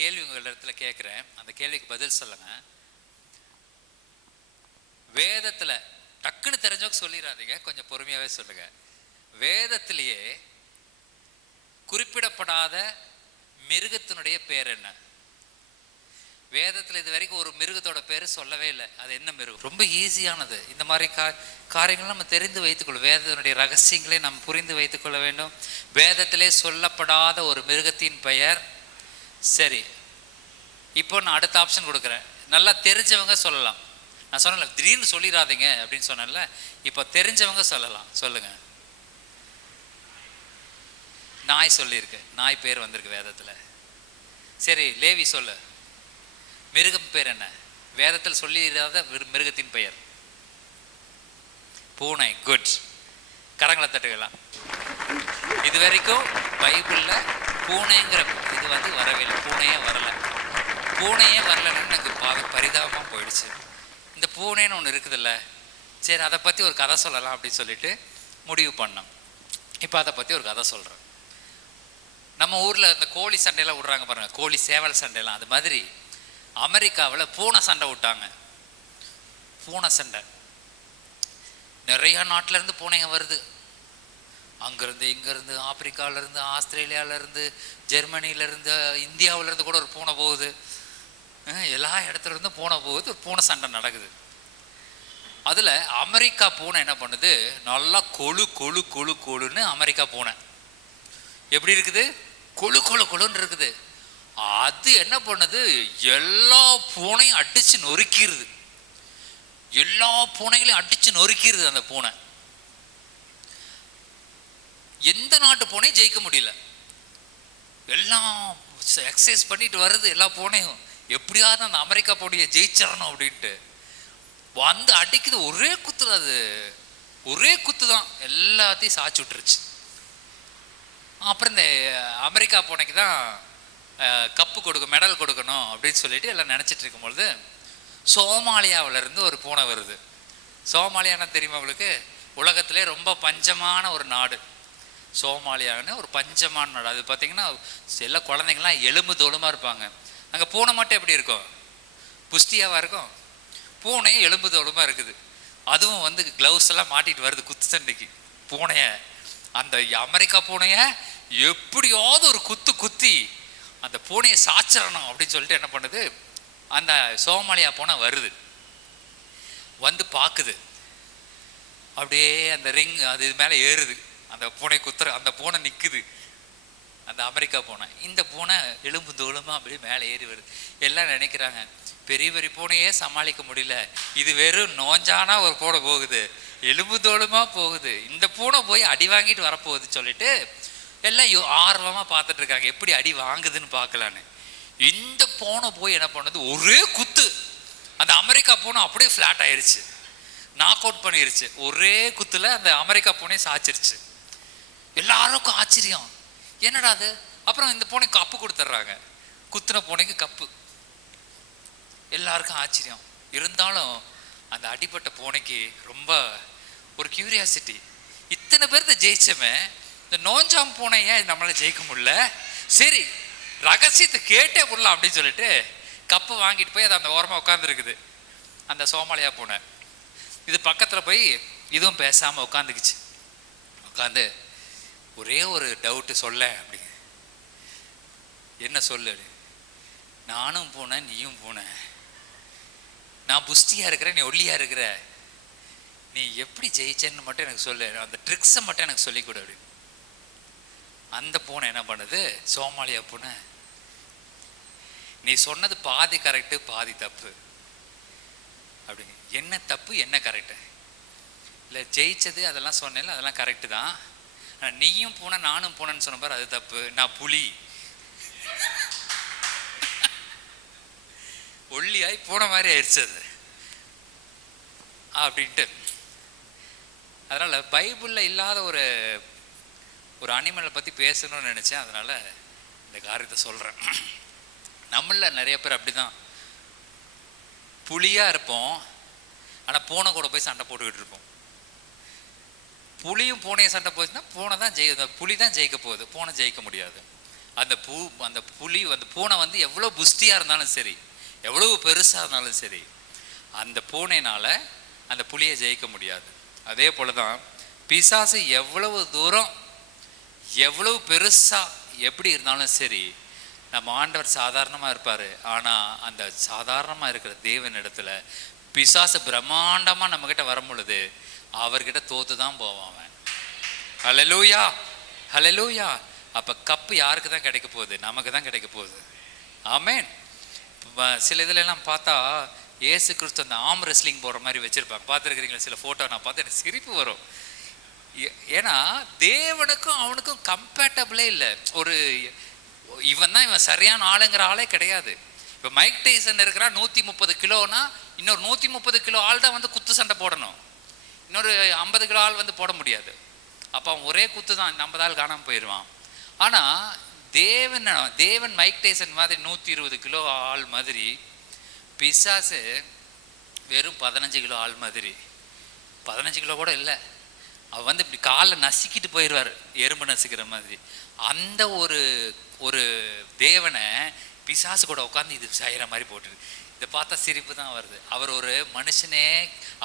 கேள்வி உங்கள் இடத்துல கேட்குறேன், அந்த கேள்விக்கு பதில் சொல்லுங்க. வேதத்தில் டக்குன்னு தெரிஞ்சவங்க சொல்லிடாதீங்க, கொஞ்சம் பொறுமையாகவே சொல்லுங்க. வேதத்திலேயே குறிப்பிடப்படாத மிருகத்தினுடைய பேர் என்ன? வேதத்தில் இது வரைக்கும் ஒரு மிருகத்தோட பேர் சொல்லவே இல்லை. அது என்ன மிருகம்? ரொம்ப ஈஸியானது. இந்த மாதிரி காரியங்கள் நம்ம தெரிந்து வைத்துக்கொள்ள, வேதத்தினுடைய ரகசியங்களை நம்ம புரிந்து வைத்துக்கொள்ள வேண்டும். வேதத்திலே சொல்லப்படாத ஒரு மிருகத்தின் பெயர். சரி, இப்போ நான் அடுத்த ஆப்ஷன் கொடுக்குறேன். நல்லா தெரிஞ்சவங்க சொல்லலாம். நான் சொன்னல திடீர்னு சொல்லிடாதீங்க அப்படின்னு சொன்னேன்ல, இப்போ தெரிஞ்சவங்க சொல்லலாம். சொல்லுங்க. நாய் சொல்லியிருக்கு, நாய் பேர் வந்திருக்கு வேதத்தில். சரி, லேவி சொல்லு, மிருகம் பேர் என்ன? வேதத்தில் சொல்லிடாத மிருகத்தின் பெயர். பூனை. குட், கரங்களை தட்டுக்கலாம். இது வரைக்கும் பைபிளில் பூனைங்கிற இது வரவே இல்லை. பூனையே வரலை. பூனையே வரலன்னு எனக்கு பரிதாபமாக போயிடுச்சு. இந்த பூனைன்னு ஒன்று இருக்குதுல்ல, சரி அதை பற்றி ஒரு கதை சொல்லலாம் அப்படின்னு சொல்லிட்டு முடிவு பண்ணோம். இப்போ அதை பற்றி ஒரு கதை சொல்கிறேன். நம்ம ஊரில் இந்த கோழி சண்டையெல்லாம் விட்றாங்க பாருங்கள், கோழி சேவல் சண்டையெல்லாம். அது மாதிரி அமெரிக்காவில் பூனை சண்டை விட்டாங்க. பூனை சண்டை நிறையா நாட்டிலேருந்து பூனைங்க வருது. அங்கேருந்து இங்கேருந்து, ஆப்பிரிக்காவிலேருந்து, ஆஸ்திரேலியாவிலேருந்து, ஜெர்மனியிலேருந்து, இந்தியாவிலேருந்து கூட ஒரு பூனை போகுது. எல்லா இடத்துலேருந்து பூனை போகுது. ஒரு பூனை சண்டை நடக்குது. அதில் அமெரிக்கா பூனை என்ன பண்ணுது, நல்லா கொழு கொழு கொழு கொழுன்னு அமெரிக்கா பூனை எப்படி இருக்குது, கொழு கொழு கொழுன்னு இருக்குது. அது என்ன பண்ணுது, எல்லா பூனையும் அடிச்சு நொறுக்கிடுது. எல்லா பூனைகளையும் அடிச்சு நொறுக்கிடுது அந்த பூனை. எந்த நாட்டு பூனையும் ஜெயிக்க முடியல. எல்லாம் எக்ஸசைஸ் பண்ணிட்டு வருது எல்லா பூனையும், எப்படியாவது அந்த அமெரிக்கா பூனையை ஜெயிச்சிடணும் அப்படின்ட்டு வந்து அடிக்குது. ஒரே குத்து, அது ஒரே குத்து தான் எல்லாத்தையும் சாய்ச்சி விட்டுருச்சு. அப்புறம் இந்த அமெரிக்கா பூனைக்கு தான் கப்பு மெடல் கொடுக்கணும் அப்படின்னு சொல்லிட்டு எல்லாம் நினச்சிட்டு இருக்கும்பொழுது சோமாலியாவிலேருந்து ஒரு பூனை வருது. சோமாலியானா தெரியுமா உங்களுக்கு? உலகத்திலே ரொம்ப பஞ்சமான ஒரு நாடு சோமாலியான்னு. ஒரு பஞ்சமான நாடு. அது பார்த்தீங்கன்னா எல்லா குழந்தைங்கள்லாம் எலும்பு தோலுமாக இருப்பாங்க. அங்கே பூனை மட்டும் எப்படி இருக்கும், புஷ்டியாவாக இருக்கும். பூனையும் எலும்பு தோலுமாக இருக்குது. அதுவும் க்ளவுஸ் எல்லாம் மாட்டிட்டு வருது குத்து சண்டைக்கு. பூனைய, அந்த அமெரிக்கா பூனைய எப்படியாவது ஒரு குத்து குத்தி அந்த பூனையை சாச்சிடணும் அப்படின்னு சொல்லிட்டு என்ன பண்ணுது, அந்த சோமாலியா பூனை வருது. வந்து பார்க்குது, அப்படியே அந்த ரிங் அது மேலே ஏறுது. அந்த பூனை குத்துற, அந்த பூனை நிற்குது, அந்த அமெரிக்கா பூனை. இந்த பூனை எலும்பு தோலுமா அப்படியே மேலே ஏறி வருது. எல்லாம் நினைக்கிறாங்க, பெரிய பெரிய பூனையே சமாளிக்க முடியல, இது வெறும் நோஞ்சானா ஒரு பூனை போகுது, எலும்பு தோலுமா போகுது, இந்த பூனை போய் அடி வாங்கிட்டு வரப்போகுது சொல்லிட்டு எல்லாம் ஆர்வமாக பார்த்துட்டு இருக்காங்க, எப்படி அடி வாங்குதுன்னு பார்க்கலான்னு. இந்த பூனை போய் என்ன பண்ணுது, ஒரே குத்து அந்த அமெரிக்கா பூனை அப்படியே ஃப்ளாட் ஆயிடுச்சு, நாக் அவுட் பண்ணிருச்சு. ஒரே குத்துல அந்த அமெரிக்கா பூனையை சாச்சிருச்சு. எல்லாருக்கும் ஆச்சரியம், என்னடா அது. அப்புறம் இந்த பூனைக்கு கப்பு கொடுத்துட்றாங்க, குத்துன பூனைக்கு கப்பு. எல்லாருக்கும் ஆச்சரியம். இருந்தாலும் அந்த அடிப்பட்ட பூனைக்கு ரொம்ப ஒரு கியூரியாசிட்டி, இத்தனை பேர்த்த ஜெயிச்சமே, இந்த நோஞ்சாம் பூனை ஏன் நம்மளால ஜெயிக்க முடியல, சரி ரகசியத்தை கேட்டே போடலாம் அப்படின்னு சொல்லிட்டு கப்பு வாங்கிட்டு போய் அது அந்த ஓரமாக உட்காந்துருக்குது அந்த சோமாலியா பூனை. இது பக்கத்தில் போய் இதுவும் பேசாமல் உட்காந்துக்குச்சு. உட்காந்து ஒரே ஒரு டவுட்டு சொல்ல அப்படிங்க. என்ன சொல்லு? நானும் பூனை நீயும் பூனை, நான் புஷ்டியா இருக்கிறேன் நீ ஒல்லியா இருக்கிற, நீ எப்படி ஜெயிச்சேன்னு மட்டும் எனக்கு சொல்லு, அந்த ட்ரிக்ஸை மட்டும் எனக்கு சொல்லிக் கொடு அப்படின்னு. அந்த பூனை என்ன பண்ணுது, சோமாலியா பூனை, நீ சொன்னது பாதி கரெக்டு பாதி தப்பு அப்படிங்க. என்ன தப்பு என்ன கரெக்டு? இல்லை ஜெயிச்சது அதெல்லாம் சொன்னேன்ல, அதெல்லாம் கரெக்டு தான். ஆனால் நீயும் பூனை நானும் பூனைன்னு சொன்ன பாரு, அது தப்பு. நான் புலி, ஒல்லியாய் பூனை மாதிரி ஆயிடுச்சு அது அப்படின்ட்டு. அதனால் பைபிளில் இல்லாத ஒரு ஒரு அனிமலை பற்றி பேசணும்னு நினச்சேன், அதனால் இந்த காரியத்தை சொல்கிறேன். நம்மளில் நிறைய பேர் அப்படி தான் புலியாக இருப்போம், ஆனால் பூனை கூட போய் சண்டை போட்டுக்கிட்டு இருப்போம். புலியும் பூனையை சண்டை போச்சுன்னா பூனை தான் புலி தான் ஜெயிக்க போகுது, பூனை ஜெயிக்க முடியாது. அந்த புலி அந்த பூனை வந்து எவ்வளோ புஷ்டியாக இருந்தாலும் சரி, எவ்வளவு பெருசாக இருந்தாலும் சரி, அந்த பூனைனால அந்த புலியை ஜெயிக்க முடியாது. அதே போல தான் பிசாசு எவ்வளவு தூரம் எவ்வளவு பெருசாக எப்படி இருந்தாலும் சரி, நம்ம ஆண்டவர் சாதாரணமாக இருப்பார். ஆனால் அந்த சாதாரணமாக இருக்கிற தேவன் இடத்துல பிசாசு பிரம்மாண்டமாக நம்மக்கிட்ட வரும் பொழுது அவர்கிட்ட தோத்து தான் போவான். ஹல்லேலூயா, ஹல்லேலூயா. அப்போ கப்பு யாருக்கு தான் கிடைக்க போகுது? நமக்கு தான் கிடைக்க போகுது. ஆமேன். சில இதுலெல்லாம் பார்த்தா ஏசு கிறிஸ்து அந்த ஆம் ரெஸ்லிங் போடுற மாதிரி வச்சுருப்பாங்க. பார்த்துருக்கிறீங்களா? சில ஃபோட்டோ நான் பார்த்து எனக்கு சிரிப்பு வரும். ஏன்னா தேவனுக்கும் அவனுக்கும் கம்பேட்டபிளே இல்லை. இவன் தான் இவன் சரியான ஆளுங்கிற ஆளே கிடையாது. இப்போ மைக் டைசன் இருக்கிறான் 130 கிலோனா, இன்னொரு 130 கிலோ ஆள் தான் வந்து குத்து சண்டை போடணும். இன்னொரு 50 கிலோ ஆள் வந்து போட முடியாது. அப்போ அவன் ஒரே குத்து தான், 50 ஆள் காணாமல் போயிடுவான். ஆனால் தேவன் மைக் டைசன் மாதிரி 120 கிலோ ஆள் மாதிரி, பிசாசு வெறும் 15 கிலோ ஆள் மாதிரி. 15 கிலோ கூட இல்லை, அவன் வந்து இப்படி காலில் நசுக்கிட்டு போயிடுவார், எறும்பு நசுக்கிற மாதிரி. அந்த ஒரு தேவனை பிசாசு கூட உட்காந்து இது செய்கிற மாதிரி போட்டுரு. இதை பார்த்தா சிரிப்பு தான் வருது. அவர் ஒரு மனுஷனே,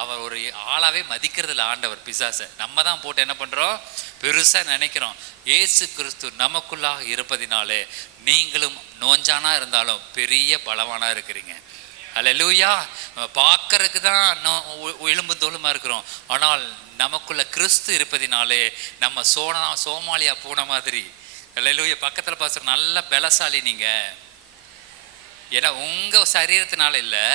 அவர் ஒரு ஆளாவே மதிக்கிறதுல ஆண்டவர் பிசாசை. நம்ம தான் போட்டு என்ன பண்ணுறோம்? பெருசாக நினைக்கிறோம். ஏசு கிறிஸ்து நமக்குள்ளாக இருப்பதினாலே நீங்களும் நோஞ்சானா இருந்தாலும் பெரிய பலவானா இருக்கிறீங்க. ஹல்லேலூயா. பார்க்கறதுக்கு தான் எலும்பு தோலுமா இருக்கிறோம், ஆனால் நமக்குள்ள கிறிஸ்து இருப்பதினாலே நம்ம சோமாலியா பூனை மாதிரி. ஹல்லேலூயா. பக்கத்தில் பார்த்து நல்ல பலசாலி நீங்க. ஏன்னா உங்க சரீரத்தினால இல்லை,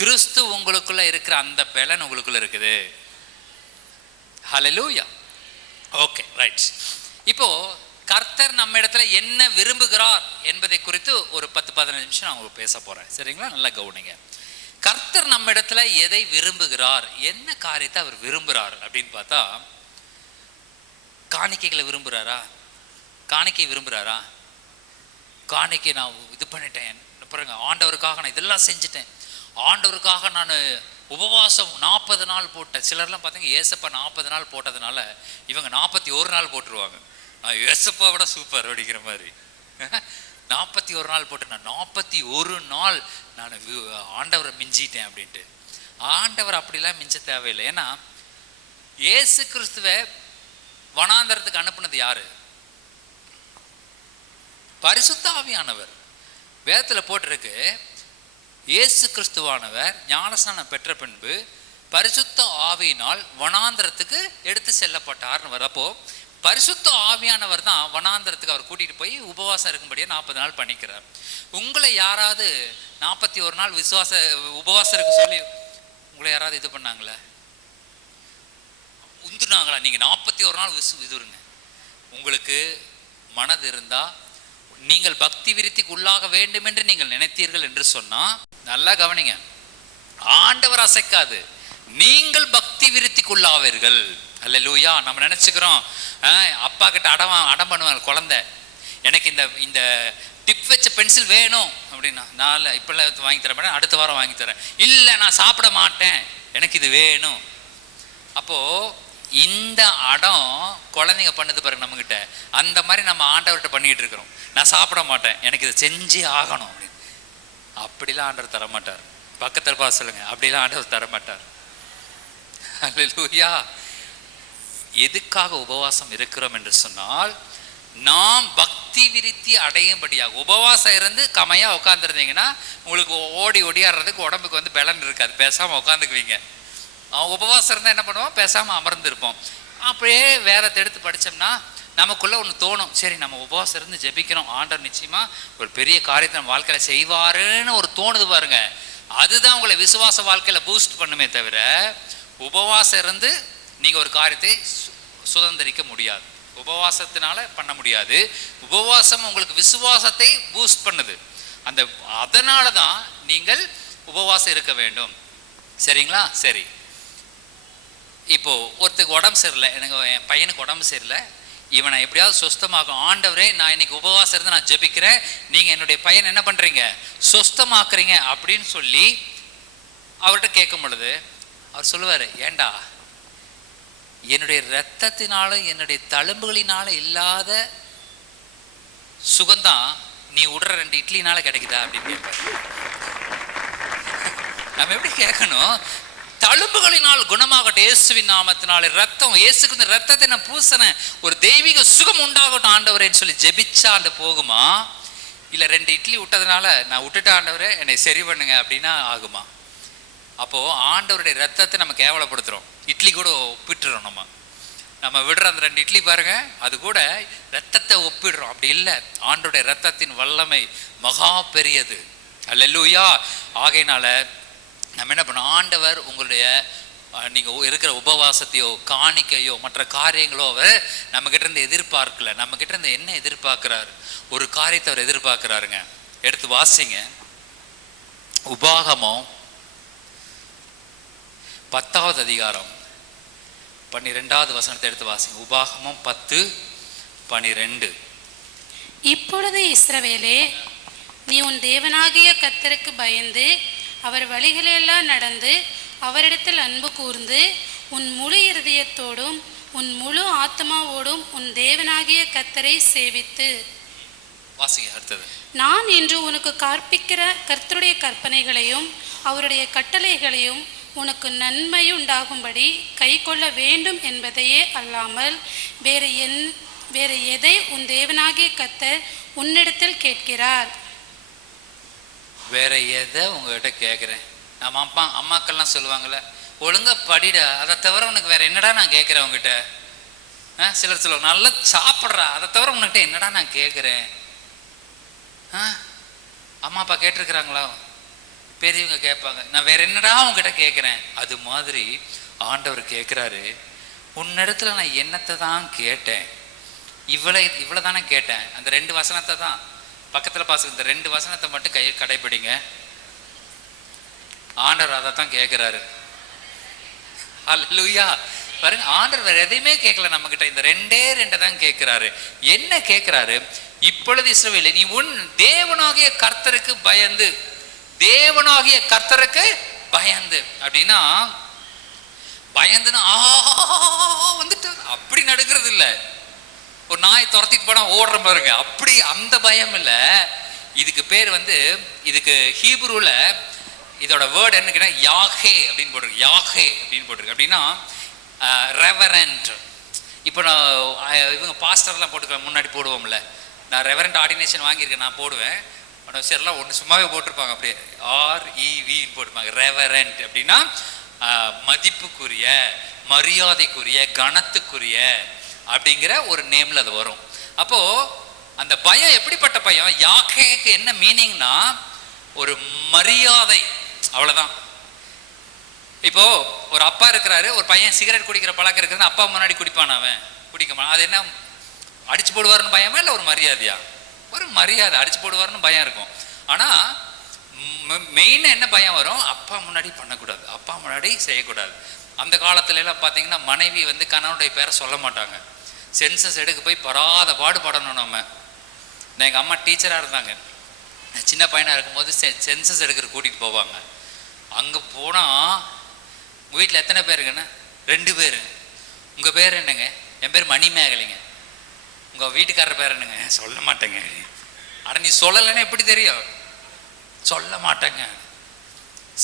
கிறிஸ்து உங்களுக்குள்ள இருக்கிற அந்த பலன் உங்களுக்குள்ள இருக்குது. ஹல்லேலூயா. Okay, right. இப்போ கர்த்தர் நம்ம இடத்துல என்ன விரும்புகிறார் என்பதை குறித்து ஒரு 10-15 நிமிஷம் நான் உங்களுக்கு பேச போறேன். சரிங்களா? நல்லா கவனிங்க. கர்த்தர் நம்ம இடத்துல எதை விரும்புகிறார், என்ன காரியத்தை அவர் விரும்புகிறார் அப்படின்னு பார்த்தா, காணிக்கைகளை விரும்புகிறாரா? காணிக்கை விரும்புகிறாரா? காணிக்கை நான் இது பண்ணிட்டேன் பாருங்க, ஆண்டவருக்காக நான் இதெல்லாம் செஞ்சுட்டேன், ஆண்டவருக்காக நான் உபவாசம் 40 நாள் போட்டேன். சிலர்லாம் பார்த்தீங்க ஏசப்பா 40 நாள் போட்டதுனால இவங்க 41 நாள் போட்டுருவாங்க. நான் ஏசப்பா விட சூப்பர் அப்படிங்கிற மாதிரி. 41 நாள் போட்டு நான் 41 நாள் நான் ஆண்டவரை மிஞ்சிட்டேன் அப்படின்ட்டு. ஆண்டவர் அப்படிலாம் மிஞ்ச தேவையில்லை. ஏன்னா ஏசு கிறிஸ்துவை வனாந்தரத்துக்கு அனுப்புனது யாரு? பரிசுத்த ஆவியானவர். வேதத்தில் போட்டிருக்கு, இயேசு கிறிஸ்துவானவர் ஞானஸ்நானம் பெற்ற பின்பு பரிசுத்த ஆவியினால் வனாந்தரத்துக்கு எடுத்து செல்லப்பட்டார்னு வரப்போ, பரிசுத்த ஆவியானவர் தான் வனாந்தரத்துக்கு அவர் கூட்டிகிட்டு போய் உபவாசம் இருக்கும்படியே 40 நாள் பண்ணிக்கிறார். உங்களை யாராவது 41 நாள் உபவாசம் இருக்க சொல்லி உங்களை யாராவது இது பண்ணாங்களா? உந்துனாங்களா? நீங்கள் 41 நாள் இதுருங்க. உங்களுக்கு மனது இருந்தால், நீங்கள் பக்தி விருத்திக்கு உள்ளாக வேண்டும் என்று நீங்கள் நினைத்தீர்கள் என்று சொன்னால், நல்லா கவனிங்க, ஆண்டவர் அசைக்காது, நீங்கள் பக்தி விருத்திக்குள்ளாவீர்கள். அல்லேலூயா. நம்ம நினச்சிக்கிறோம் அப்பா கிட்ட அடம் பண்ணுவாங்க குழந்தை, எனக்கு இந்த டிப் வச்ச பென்சில் வேணும் அப்படின்னா, நான் இப்பெல்லாம் வாங்கி தர மாட்டேன், அடுத்த வாரம் வாங்கி தரேன். இல்லை நான் சாப்பிட மாட்டேன், எனக்கு இது வேணும். அப்போது இந்த அடம் குழந்தைங்க பண்ணுது பாருங்க நம்மகிட்ட, அந்த மாதிரி நம்ம ஆண்டவர்கிட்ட பண்ணிக்கிட்டு இருக்கிறோம். நான் சாப்பிட மாட்டேன், எனக்கு இதை செஞ்சே ஆகணும் அப்படின்னு. அப்படிலாம் ஆண்டவர் தரமாட்டார். பக்கத்தில் பார்த்து சொல்லுங்க, அப்படிலாம் ஆண்டவர் தரமாட்டார். அல்லேலூயா. எதுக்காக உபவாசம் இருக்கிறோம் என்று சொன்னால், நாம் பக்தி விருத்தி அடையும்படியாக. உபவாசம் இருந்து கமையா உட்காந்துருந்தீங்கன்னா உங்களுக்கு ஓடி ஓடியாடுறதுக்கு உடம்புக்கு வந்து பலன் இருக்காது, பேசாமல் உட்காந்துக்குவீங்க. உபவாசம் இருந்தால் என்ன பண்ணுவோம்? பேசாமல் அமர்ந்திருப்போம். அப்படியே வேதத்தை எடுத்து படித்தோம்னா நமக்குள்ளே ஒன்று தோணும், சரி நம்ம உபவாசம் இருந்து ஜெபிக்கிறோம், ஆண்டவர் நிச்சயமாக ஒரு பெரிய காரியத்தை நம்ம வாழ்க்கையில் செய்வாருன்னு ஒரு தோணுது பாருங்க. அதுதான் உங்களை விசுவாச வாழ்க்கையில் பூஸ்ட் பண்ணுமே தவிர, உபவாசம் இருந்து நீங்கள் ஒரு காரியத்தை சுதந்திரிக்க முடியாது. உபவாசத்தினால பண்ண முடியாது. உபவாசம் உங்களுக்கு விசுவாசத்தை பூஸ்ட் பண்ணுது. அதனால தான் நீங்கள் உபவாசம் இருக்க வேண்டும். சரிங்களா? சரி. இப்போ ஒருத்தருக்கு உடம்பு சரியில்லை, எனக்கு என் பையனுக்கு உடம்பு சரியில்லை, இவனை எப்படியாவது சுஸ்தமாக்கும். ஆண்டவரே நான் இன்னைக்கு உபவாசம் இருந்து நான் ஜெபிக்கிறேன், நீங்கள் என்னுடைய பையன் என்ன பண்ணுறீங்க? சுஸ்தமாக்குறீங்க அப்படின்னு சொல்லி அவர்கிட்ட கேட்கும் பொழுது அவர் சொல்லுவார், ஏண்டா என்னுடைய இரத்தத்தினாலும் என்னுடைய தழும்புகளினால இல்லாத சுகந்தான் நீ விடுற 2 இட்லினால கிடைக்குதா அப்படின்னு கேட்பாரு. நம்ம எப்படி கேட்கணும்? தழும்புகளினால் குணமாகட்டும் இயேசுவின் நாமத்தினாலே, ரத்தம் இயேசுக்கு இந்த ரத்தத்தை நான் பூசன ஒரு தெய்வீக சுகம் உண்டாகட்டும் ஆண்டவரேன்னு சொல்லி ஜெபிச்சா அந்த போகுமா? இல்லை 2 இட்லி விட்டதுனால நான் விட்டுட்ட ஆண்டவரே என்னை சரி பண்ணுங்க அப்படின்னா ஆகுமா? அப்போ ஆண்டவருடைய ரத்தத்தை நம்ம கேவலப்படுத்துறோம். இட்லி கூட ஒப்பிட்டுறோம். நம்ம விடுற அந்த 2 இட்லி பாருங்க, அது கூட ரத்தத்தை ஒப்பிடுறோம். அப்படி இல்லை, ஆண்டவருடைய ரத்தத்தின் வல்லமை மகா பெரியது. அல்லேலூயா. ஆகையினால நம்ம என்ன பண்ணோம்? ஆண்டவர் உங்களுடைய நீங்கள் இருக்கிற உபவாசத்தையோ காணிக்கையோ மற்ற காரியங்களோ அவர் நம்மக்கிட்ட இருந்து எதிர்பார்க்கல. நம்மக்கிட்ட இருந்து என்ன எதிர்பார்க்கிறாரு? ஒரு காரியத்தை அவர் எதிர்பார்க்கிறாருங்க. எடுத்து வாசிங்க. உபாகமம் 10வது அதிகாரம் 12வது வசனத்தை எடுத்து வாசிங்க. உபாகமம் 10:12. இப்பொழுது இஸ்ரவேலே, நீ உன் தேவனாகிய கர்த்தருக்கு பயந்து அவர் வழிகளெல்லாம் நடந்து அவரிடத்தில் அன்பு கூர்ந்து உன் முழு இருதயத்தோடும் உன் முழு ஆத்மாவோடும் உன் தேவனாகிய கர்த்தரை சேவித்து. வாசிங்க அடுத்தது. நான் இன்று உனக்கு கற்பிக்கிற கர்த்தருடைய கற்பனைகளையும் அவருடைய கட்டளைகளையும் உனக்கு நன்மையுண்டாகும்படி கை கொள்ள வேண்டும் என்பதையே அல்லாமல் வேறு எதை உன் தேவனாகிய கர்த்தர் உன்னிடத்தில் கேட்கிறார்? வேற எதை உங்ககிட்ட கேட்குறேன்? நம்ம அம்மாக்கள்லாம் சொல்லுவாங்கள்ல, ஒழுங்கா படிடா, அதை தவிர உனக்கு வேற என்னடா நான் கேட்குறேன் உங்ககிட்ட. சிலர் சொல்லுவாங்க, நல்லா சாப்பிட்றா, அதை தவிர உங்ககிட்ட என்னடா நான் கேட்குறேன். அம்மா அப்பா கேட்டிருக்கிறாங்களா? பெரியவங்க கேட்பாங்க, நான் வேற என்னடா உங்ககிட்ட கேட்குறேன். அது மாதிரி ஆண்டவர் கேட்குறாரு, உன்னிடத்துல நான் என்னத்தை தான் கேட்டேன், இவ்வளோ தானே கேட்டேன். அந்த 2 வசனத்தை தான் பக்கத்தில் பாசுங்க. இந்த 2 வசனத்தை மட்டும் கடைப்பிடிங்க. ஆண்டவர் அதை தான் கேட்குறாரு. அல்லேலூயா. பாருங்க, ஆண்டவர் வேற எதையுமே கேட்கல நம்மகிட்ட, இந்த 2 தான் கேட்கிறாரு. என்ன கேட்கிறாரு? இப்பொழுது இஸ்ரவேலே, நீ உன் தேவனாகிய கர்த்தருக்கு பயந்து, தேவனாகிய கர்த்தருக்கு பயந்து அப்படின்னா பயந்துன்னா வந்துட்டு அப்படி நடுக்கிறது இல்லை. ஒரு நாய் துரத்திட்டு போனா ஓடுற பாருங்க, அப்படி அந்த பயம் இல்லை. இதுக்கு பேர் இதுக்கு ஹீப்ரூல இதோட வேர்டு என்ன கேட்டா யாஹே அப்படின்னு போட்டிருக்கு. யாஹே அப்படின்னு போட்டிருக்கு. அப்படின்னா ரெவரண்ட். இப்போ நான் இவங்க பாஸ்டர்லாம் போட்டுக்கலாம், முன்னாடி போடுவோம்ல. நான் ரெவரண்ட் ஆர்டினேஷன் வாங்கியிருக்கேன், நான் போடுவேன். சரிலாம் ஒன்று சும்மாவே போட்டிருப்பாங்க, அப்படியே REVன்னு போட்டிருப்பாங்க. ரெவரண்ட் அப்படின்னா மதிப்புக்குரிய, மரியாதைக்குரிய, கனத்துக்குரிய அப்படிங்கிற ஒரு நேம்ல அது வரும். அப்போ அந்த பயம் எப்படிப்பட்ட பயம்? யாக்கேக்கு என்ன மீனிங்னா ஒரு மரியாதை, அவ்வளவுதான். இப்போ ஒரு அப்பா இருக்கிறாரு, ஒரு பையன் சிகரெட் குடிக்கிற பழக்கம் இருக்குதுன்னு அப்பா முன்னாடி குடிப்பான், அவன் குடிக்க மாட்டான். அது என்ன அடிச்சு போடுவாருன்னு பயமா இல்லை ஒரு மரியாதையா? ஒரு மரியாதை. அடிச்சு போடுவாருன்னு பயம் இருக்கும். ஆனா மெயினாக என்ன பயம் வரும்? அப்பா முன்னாடி பண்ணக்கூடாது, அப்பா முன்னாடி செய்யக்கூடாது. அந்த காலத்துல எல்லாம் பார்த்தீங்கன்னா மனைவி கணவனுடைய பேரை சொல்ல மாட்டாங்க. சென்சஸ் எடுக்க போய் படாத பாடுபடணும் நம்ம. நான் எங்கள் அம்மா டீச்சராக இருந்தாங்க, சின்ன பையனாக இருக்கும்போது சென்சஸ் எடுக்கிற கூட்டிகிட்டு போவாங்க. அங்கே போனால் உங்கள் வீட்டில் எத்தனை பேருங்கண்ணா? 2 பேர். உங்கள் பேர் என்னங்க? என் பேர் மணிமேகலைங்க. உங்கள் வீட்டுக்காரர் பேர் என்னங்க? சொல்ல மாட்டேங்க. ஆனால் நீ சொல்லலைன்னா எப்படி தெரியும்? சொல்ல மாட்டேங்க.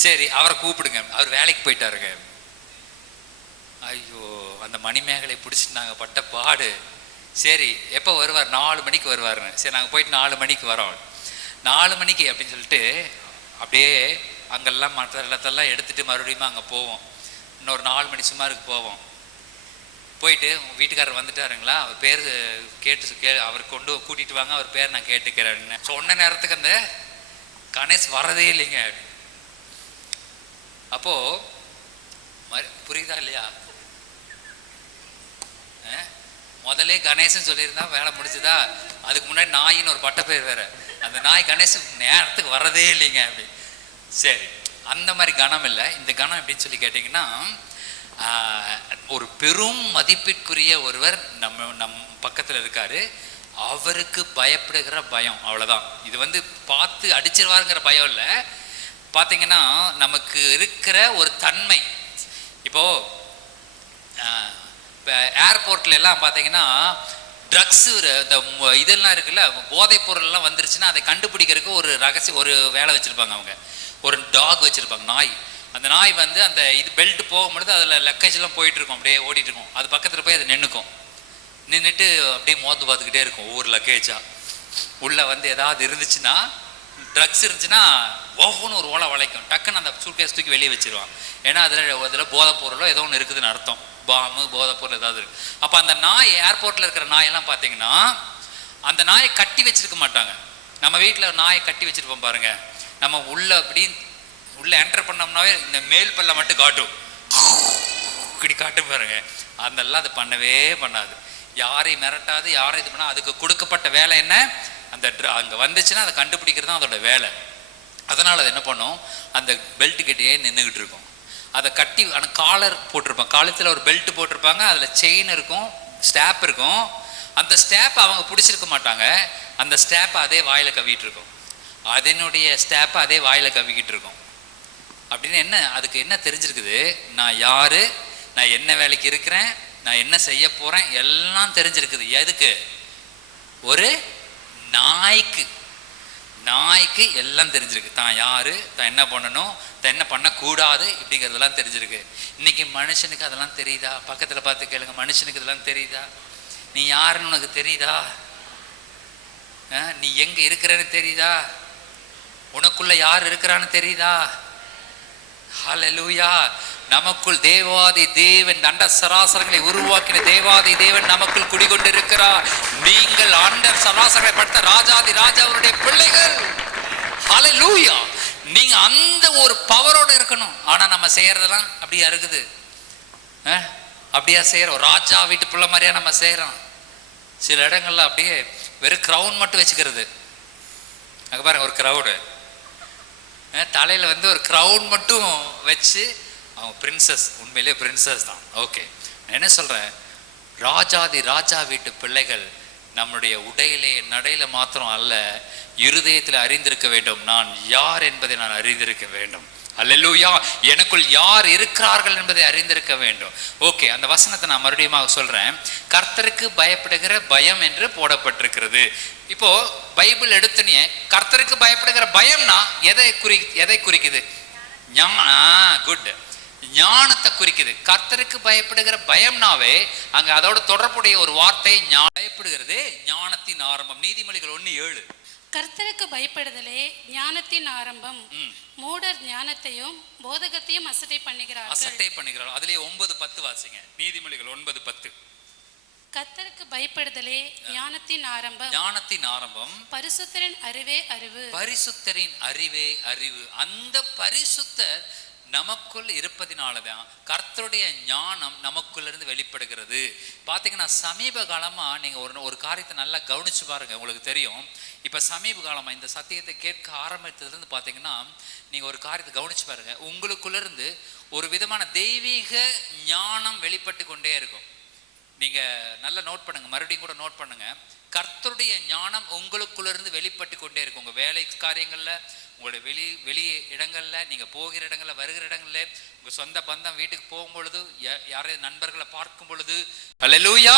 சரி, அவரை கூப்பிடுங்க, அவர் வேலைக்கு போயிட்டாருங்க. ஐயோ, அந்த மணிமேகலை பிடிச்சிட்டு நாங்கள் பட்ட பாடு. சரி, எப்போ வருவார்? 4 மணிக்கு வருவாருங்க. சரி, நாங்கள் போயிட்டு 4 மணிக்கு வரோம். 4 மணிக்கு அப்படின்னு சொல்லிட்டு அப்படியே அங்கெல்லாம் மற்ற இடத்தெல்லாம் எடுத்துகிட்டு மறுபடியும் அங்கே போவோம். இன்னொரு 4 மணி சுமாருக்கு போவோம். போயிட்டு உங்கள் வீட்டுக்காரர் வந்துட்டாருங்களா, அவர் பேர் அவர் கூட்டிகிட்டு வாங்க, அவர் பேர் நான் கேட்டுக்கிறேன்னு சொன்ன நேரத்துக்கு அந்த கணேஷ் வரதே இல்லைங்க. அப்போது புரியுதா இல்லையா? முதலே கணேசன் சொல்லியிருந்தா வேலை முடிச்சுதா? அதுக்கு முன்னாடி நாயின்னு ஒரு பட்ட பேர் வேற. அந்த நாய் கணேஷ் நேரத்துக்கு வரதே இல்லைங்க அப்படி. சரி, அந்த மாதிரி கணம் இல்லை. இந்த கணம் எப்படின்னு சொல்லி கேட்டிங்கன்னா, ஒரு பெரும் மதிப்பிற்குரிய ஒருவர் நம் பக்கத்தில் இருக்காரு, அவருக்கு பயப்படுகிற பயம், அவ்வளோதான். இது பார்த்து அடிச்சிருவாருங்கிற பயம் இல்லை. பார்த்தீங்கன்னா நமக்கு இருக்கிற ஒரு தன்மை. இப்போது இப்போ ஏர்போர்ட்ல எல்லாம் பார்த்தீங்கன்னா ட்ரக்ஸ் இந்த இதெல்லாம் இருக்குல்ல, போதைப் பொருள்லாம் வந்துருச்சுன்னா அதை கண்டுபிடிக்கிறதுக்கு ஒரு ஒரு வேலை வச்சுருப்பாங்க. அவங்க ஒரு டாக் வச்சுருப்பாங்க, நாய். அந்த நாய் வந்து அந்த இது பெல்ட் போகும்பொழுது அதில் லக்கேஜ்லாம் போயிட்டு இருக்கும், அப்படியே ஓடிட்டு இருக்கும். அது பக்கத்தில் போய் அது நின்றுக்கும். நின்றுட்டு அப்படியே மோந்து பார்த்துக்கிட்டே இருக்கும் ஒவ்வொரு லக்கேஜாக. உள்ளே வந்து ஏதாவது இருந்துச்சுன்னா, ட்ரக்ஸ் இருந்துச்சுன்னா ஒவ்வொன்று ஒரு ஓலை வளைக்கும். டக்குன்னு அந்த சூட்கேஸ் தூக்கி வெளியே வச்சிருவான். ஏன்னா அதில் போதைப் பொருளோ ஏதோ ஒன்று இருக்குதுன்னு அர்த்தம். பாம்பு, போதைப் பொருள் ஏதாவது இருக்கு. அப்போ அந்த நாய், ஏர்போர்ட்டில் இருக்கிற நாயெல்லாம் பார்த்தீங்கன்னா அந்த நாயை கட்டி வச்சிருக்க மாட்டாங்க. நம்ம வீட்டில் நாயை கட்டி வச்சிருப்போம் பாருங்க. நம்ம உள்ள அப்படி உள்ள என்டர் பண்ணோம்னாவே இந்த மேல் பல்ல மட்டும் காட்டும், இப்படி காட்டும் பாருங்க. அதெல்லாம் அது பண்ணவே பண்ணாது. யாரையும் மிரட்டாது, யாரையும் இது பண்ணால். அதுக்கு கொடுக்கப்பட்ட வேலை என்ன? அந்த அங்கே வந்துச்சுன்னா அதை கண்டுபிடிக்கிறது தான் அதோட வேலை. அதனால் அது என்ன பண்ணும், அந்த பெல்ட் கிட்டேயே நின்றுக்கிட்டு இருக்கும். அதை கட்டி, ஆனால் காலர் போட்டிருப்பாங்க, காலத்தில் ஒரு பெல்ட் போட்டிருப்பாங்க, அதில் செயின் இருக்கும், ஸ்டாப் இருக்கும். அந்த ஸ்டாப்பை அவங்க பிடிச்சிருக்க மாட்டாங்க. அந்த ஸ்டாப்பை அதே வாயில் கவிட்டு இருக்கும், அதனுடைய ஸ்டாப்பை அதே வாயில் கவிக்கிட்டு இருக்கும். அப்படின்னு என்ன, அதுக்கு என்ன தெரிஞ்சிருக்குது? நான் யாரு, நான் என்ன வேலைக்கு இருக்கிறேன், நான் என்ன செய்ய போகிறேன், எல்லாம் தெரிஞ்சிருக்குது. எதுக்கு? ஒரு நாய்க்கு. நாய்க்கு எல்லாம் தெரிஞ்சிருக்கு. தான் யாரு, தான் என்ன பண்ணணும், தான் என்ன பண்ணக்கூடாது, இப்படிங்கிறதெல்லாம் தெரிஞ்சிருக்கு. இன்னைக்கு மனுஷனுக்கு அதெல்லாம் தெரியுதா? பக்கத்தில் பார்த்து கேளுங்க, மனுஷனுக்கு இதெல்லாம் தெரியுதா? நீ யாருன்னு உனக்கு தெரியுதா? நீ எங்கே இருக்கிறன்னு தெரியுதா? உனக்குள்ள யார் இருக்கிறான்னு தெரியுதா? ஹல்லேலூயா. நமக்குள் தேவாதி தேவன், அண்ட சராசரங்களை உருவாக்கின தேவாதி தேவன் நமக்குள் குடிகொண்டிருக்கிறார். நீங்கள் அண்ட சராசரங்களை படுத்த ராஜாதி ராஜா அவருடைய பிள்ளைகள். ஹல்லேலூயா. நீங்க அந்த ஒரு பவரோட இருக்கணும். ஆனா நம்ம செய்யறதெல்லாம் அப்படியா இருக்குது? அப்படியா செய்யறோம்? ராஜா வீட்டு பிள்ளை மாதிரியா நம்ம செய்யறோம்? சில இடங்கள்ல அப்படியே வெறும் கிரவுன் மட்டும் வச்சுக்கிறது. அங்க பாருங்க, ஒரு கிரவுடு தலையில வந்து ஒரு கிரவுன் மட்டும் வச்சு அவங்க பிரின்சஸ். உண்மையிலே பிரின்சஸ் தான். ஓகே, நான் என்ன சொல்றேன், ராஜாதி ராஜா வீட்டு பிள்ளைகள் நம்முடைய உடையிலே நடையில மாத்திரம் அல்ல, இருதயத்தில் அறிந்திருக்க வேண்டும். நான் யார் என்பதை நான் அறிந்திருக்க வேண்டும். அல்லேலூயா. எனக்குள் யார் இருக்கிறார்கள் என்பதை அறிந்திருக்க வேண்டும். ஓகே, அந்த வசனத்தை நான் மறுபடியும் சொல்றேன். கர்த்தருக்கு பயப்படுகிற பயம் என்று போடப்பட்டிருக்கிறது. இப்போ பைபிள் எடுத்தனே கர்த்தருக்கு பயப்படுகிற பயம்னா எதை குறிக்குது? குட், ஞானத்தை குறிக்குது. கர்த்தருக்கு பயப்படுகிற பயம்னாவே அங்க அதோட தொடர்புடைய ஒரு வார்த்தை பயப்படுகிறது, ஞானத்தின் ஆரம்பம். நீதிமொழிகள் 1:7. கர்த்தருக்கு பயப்படுதலே ஞானத்தின் ஆரம்பம். மூடர் ஞானத்தையும் போதகத்தையும் அசட்டை பண்ணுகிறார்கள். அதுலயே 9:10 வாசிங்க. நீதிமொழிகள் 9:10. கர்த்தருக்கு பயப்படுதலே ஞானத்தின் ஆரம்பம். ஞானத்தின் ஆரம்பம். பரிசுத்தரின் அறிவே அறிவு. பரிசுத்தரின் அறிவே அறிவு. அந்த பரிசுத்தர் நமக்குள் இருப்பதினாலதான் கர்த்தருடைய ஞானம் நமக்குள்ள இருந்து வெளிப்படுகிறது. பாத்தீங்கன்னா சமீப காலமா நீங்க ஒரு காரியத்தை நல்லா கவனிச்சு பாருங்க, உங்களுக்கு தெரியும். இப்ப சமீப காலமா இந்த சத்தியத்தை கேட்க ஆரம்பித்ததுல இருந்து பாத்தீங்கன்னா நீங்க ஒரு காரியத்தை கவனிச்சு பாருங்க, உங்களுக்குள்ள இருந்து ஒரு விதமான தெய்வீக ஞானம் வெளிப்பட்டு கொண்டே இருக்கும். நீங்க நல்லா நோட் பண்ணுங்க, மறுபடியும் கூட நோட் பண்ணுங்க. கர்த்தருடைய ஞானம் உங்களுக்குள்ள இருந்து வெளிப்பட்டு கொண்டே இருக்கும். உங்க வேலை காரியங்கள்ல, உங்களுடைய வெளி இடங்கள்ல, நீங்க போகிற இடங்கள்ல, வருகிற இடங்கள்ல, உங்க சொந்த பந்தம் வீட்டுக்கு போகும் பொழுது, யாரையும் நண்பர்களை பார்க்கும் பொழுது, அல்லேலூயா,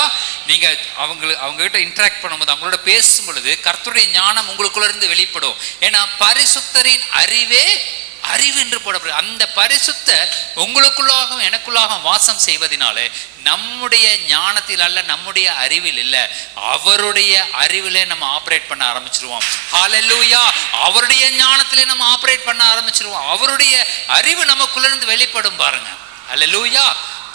நீங்க அவங்க கிட்ட இன்டராக்ட் பண்ணும்போது, அவங்களோட பேசும் பொழுது கர்த்தருடைய ஞானம் உங்களுக்குள்ள இருந்து வெளிப்படும். ஏன்னா பரிசுத்தரின் அறிவே அறிவு என்று போடப்படுது. அந்த பரிசுத்தர் உங்களுக்குள்ளாகவும் எனக்குள்ளாகவும் வாசம் செய்வதனாலே நம்முடைய ஞானத்தில் அல்ல, நம்முடைய அறிவில் இல்லை, அவருடைய அறிவிலே நம்ம ஆபரேட் பண்ண ஆரம்பிச்சிருவோம். ஹல்லேலூயா. அவருடைய ஞானத்திலே நம்ம ஆபரேட் பண்ண ஆரம்பிச்சிருவோம். அவருடைய அறிவு நமக்குள்ள இருந்து வெளிப்படும் பாருங்க. ஹல்லேலூயா.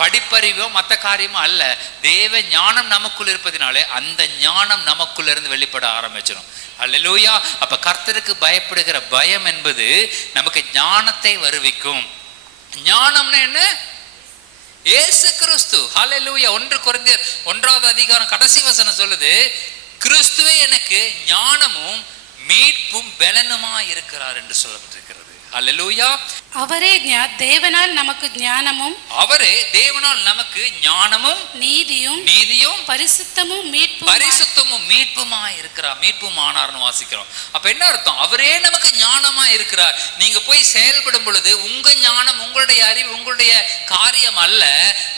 படிப்பறிவோ மற்ற காரியமோ அல்ல, தேவ ஞானம் நமக்குள் இருப்பதினாலே அந்த ஞானம் நமக்குள்ள இருந்து வெளிப்பட ஆரம்பிச்சிடும். அல்லேலூயா. அப்ப கர்த்தருக்கு பயப்படுகிற பயம் என்பது நமக்கு ஞானத்தை வருவிக்கும். ஞானம்னு என்ன? இயேசு கிறிஸ்து. ஹல்லேலூயா. 1 கொரிந்தியர் 1:அதிகாரம் கடைசி வசனம் சொல்லுது, கிறிஸ்துவே எனக்கு ஞானமும் மீட்பும் பலனுமா இருக்கிறார் என்று சொல்லப்பட்டிருக்கிறது. அல்லேலூயா. அவரே தேவனால் நமக்கு ஞானமும், அவரே தேவனால் நமக்கு ஞானமும் நீதியும் பரிசுத்தமும் மீட்புமா இருக்கிறார். மீட்பும் ஆனார்னு வாசிக்கிறோம். அப்ப என்ன அர்த்தம்? அவரே நமக்கு ஞானமா இருக்கிறார். நீங்க போய் செயல்படும் பொழுது உங்க ஞானம், உங்களுடைய அறிவு, உங்களுடைய காரியம் அல்ல,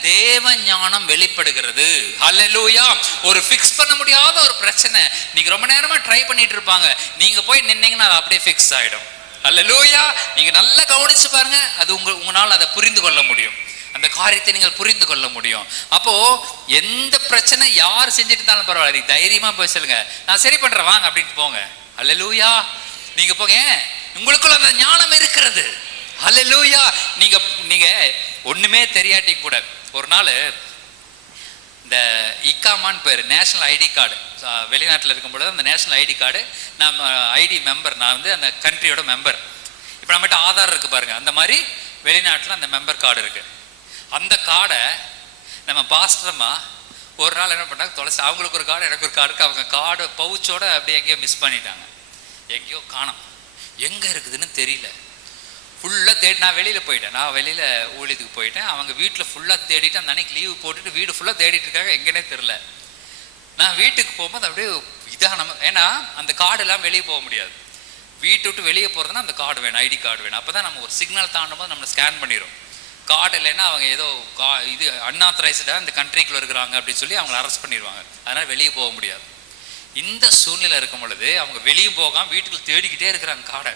தேவ ஞானம் வெளிப்படுகிறது. அல்லேலூயா. ஒரு ஃபிக்ஸ் பண்ண முடியாத ஒரு பிரச்சனை நீங்க ரொம்ப நேரமா ட்ரை பண்ணிட்டு இருப்பாங்க, நீங்க போய் நின்னீங்கன்னா அது அப்படியே ஃபிக்ஸ் ஆயிடும். அல்லேலூயா. நீங்க நல்லா கவனிச்சு பாருங்க, அது உங்களால் அதை புரிந்து கொள்ள முடியும், அந்த காரியத்தை நீங்கள் புரிந்து கொள்ள முடியும். அப்போ எந்த பிரச்சனை யார் செஞ்சுட்டு இருந்தாலும் பரவாயில்ல, தைரியமா போய் சொல்லுங்க, நான் சரி பண்றேன் வாங்க அப்படின்ட்டு போங்க. அல்லேலூயா. நீங்க போங்க, உங்களுக்குள்ள அந்த ஞானம் இருக்கிறது. அல்லேலூயா. நீங்க ஒண்ணுமே தெரியாட்டி கூட ஒரு நாள் இந்த இக்காமான்னு பேர், நேஷனல் ஐடி கார்டு, வெளிநாட்டில் இருக்கும் பொழுது அந்த நேஷனல் ஐடி கார்டு, நம்ம ஐடி மெம்பர், நான் வந்து அந்த கண்ட்ரியோட மெம்பர். இப்போ நம்மகிட்ட ஆதார் இருக்கு பாருங்க, அந்த மாதிரி வெளிநாட்டில் அந்த மெம்பர் கார்டு இருக்கு. அந்த கார்டை நம்ம பாஸ்டரம்மா ஒரு நாள் என்ன பண்ணாங்க, தொலைச்சி, அவங்களுக்கு ஒரு கார்டு எனக்கு ஒரு கார்டு இருக்கு, அவங்க கார்டு பவுச்சோட அப்படியே எங்கேயோ மிஸ் பண்ணிட்டாங்க, எங்கேயோ காணோம், எங்கே இருக்குதுன்னு தெரியல. ஃபுல்லாக தேடி, நான் வெளியில் போயிட்டேன், நான் வெளியில் ஊழியத்துக்கு போயிட்டேன், அவங்க வீட்டில் ஃபுல்லாக தேடிட்டு அந்த அன்னைக்கு லீவு போட்டுட்டு வீடு ஃபுல்லாக தேடிட்டு இருக்காங்க, எங்கேனே தெரில. நான் வீட்டுக்கு போகும்போது அப்படியே இதாக நம்ம, ஏன்னா அந்த கார்டு எல்லாம் வெளியே போக முடியாது, வீட்டை விட்டு வெளியே போகிறதுனா அந்த கார்டு வேணும், ஐடி கார்டு வேணும். அப்போ தான் நம்ம ஒரு சிக்னல் தாண்டும் போது நம்மளை ஸ்கேன் பண்ணிடும். கார்டு இல்லைன்னா அவங்க ஏதோ இது அன்ஆத்தரைஸ்டாக இந்த கண்ட்ரிக்குள்ளே இருக்கிறாங்க அப்படின்னு சொல்லி அவங்களை அரெஸ்ட் பண்ணிடுவாங்க, அதனால் வெளியே போக முடியாது. இந்த சூழ்நிலை இருக்கும் பொழுது அவங்க வெளியும் போகாமல் வீட்டுக்குள்ள தேடிக்கிட்டே இருக்கிறாங்க கார்டை.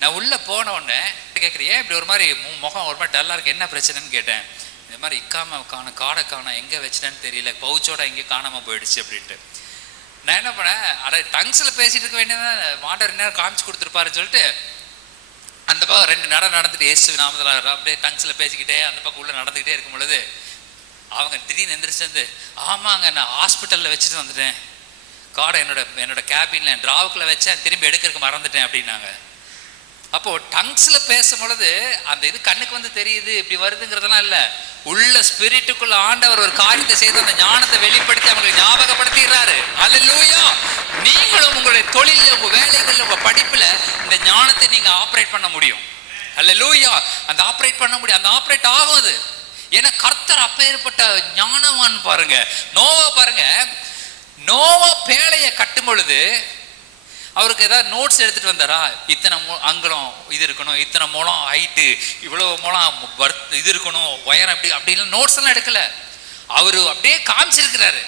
நான் உள்ளே போன உடனே கேட்குறேன், ஏன் இப்படி ஒரு மாதிரி முகம் ஒரு மாதிரி டல்லாக இருக்குது, என்ன பிரச்சனைன்னு கேட்டேன். இந்த மாதிரி காடை காணோம், எங்கே வச்சிட்டேன்னு தெரியல, பவுச்சோட எங்கே காணாமல் போயிடுச்சு அப்படின்ட்டு. நான் என்ன பண்ணேன், டங்ஸில் பேசிட்டு இருக்க வேண்டியதான், மாண்டவர் நேரம் காமிச்சு கொடுத்துருப்பாருன்னு சொல்லிட்டு அந்த பக்கம் 2 நடந்துட்டு இயேசு நாமத்தில் அப்படியே டங்ஸில் பேசிக்கிட்டே அந்த பக்கம் உள்ளே நடந்துக்கிட்டே இருக்கும் பொழுது அவங்க திடீர்னு எந்திரிச்சு வந்து, ஆமாங்க நான் ஹாஸ்பிட்டலில் வச்சுட்டு வந்துட்டேன், காடை என்னோட கேபின்ல டிராவுக்குள்ள வச்சேன், திரும்பி எடுக்கிறதுக்கு மறந்துட்டேன் அப்படின்னாங்க. அப்போ டங்ஸ்ல பேசும் பொழுது அந்த இது கண்ணுக்கு வந்து தெரியுது, இப்படி வருதுங்கிறதுலாம் இல்லை, உள்ள ஸ்பிரிட்டுக்குள்ள ஆண்டவர் ஒரு காரியத்தை செய்து அந்த ஞானத்தை வெளிப்படுத்தி அவங்களுக்கு ஞாபகப்படுத்திடுறாரு. அல்லேலூயா. நீங்களும் உங்களுடைய தொழில, உங்க வேலைகள்ல, உங்க படிப்புல இந்த ஞானத்தை நீங்க ஆப்ரேட் பண்ண முடியும். அல்லேலூயா. அந்த ஆப்ரேட் பண்ண முடியும், அந்த ஆப்ரேட் ஆகுது. ஏன்னா கர்த்தர் அப்பேற்பட்ட ஞானவான் பாருங்க. நோவா பாருங்க, நோவா பேழையை கட்டும் பொழுது அவருக்கு ஏதாவது நோட்ஸ் எடுத்துட்டு வந்தாரா, இத்தனை அங்குலம் இது இருக்கணும், இத்தனை முழம் ஹைட்டு, இவ்வளவு முழம் இது இருக்கணும், உயரம் அப்படிலாம் நோட்ஸ் எல்லாம் எடுக்கல. அவரு அப்படியே காமிச்சிருக்கிறாரு.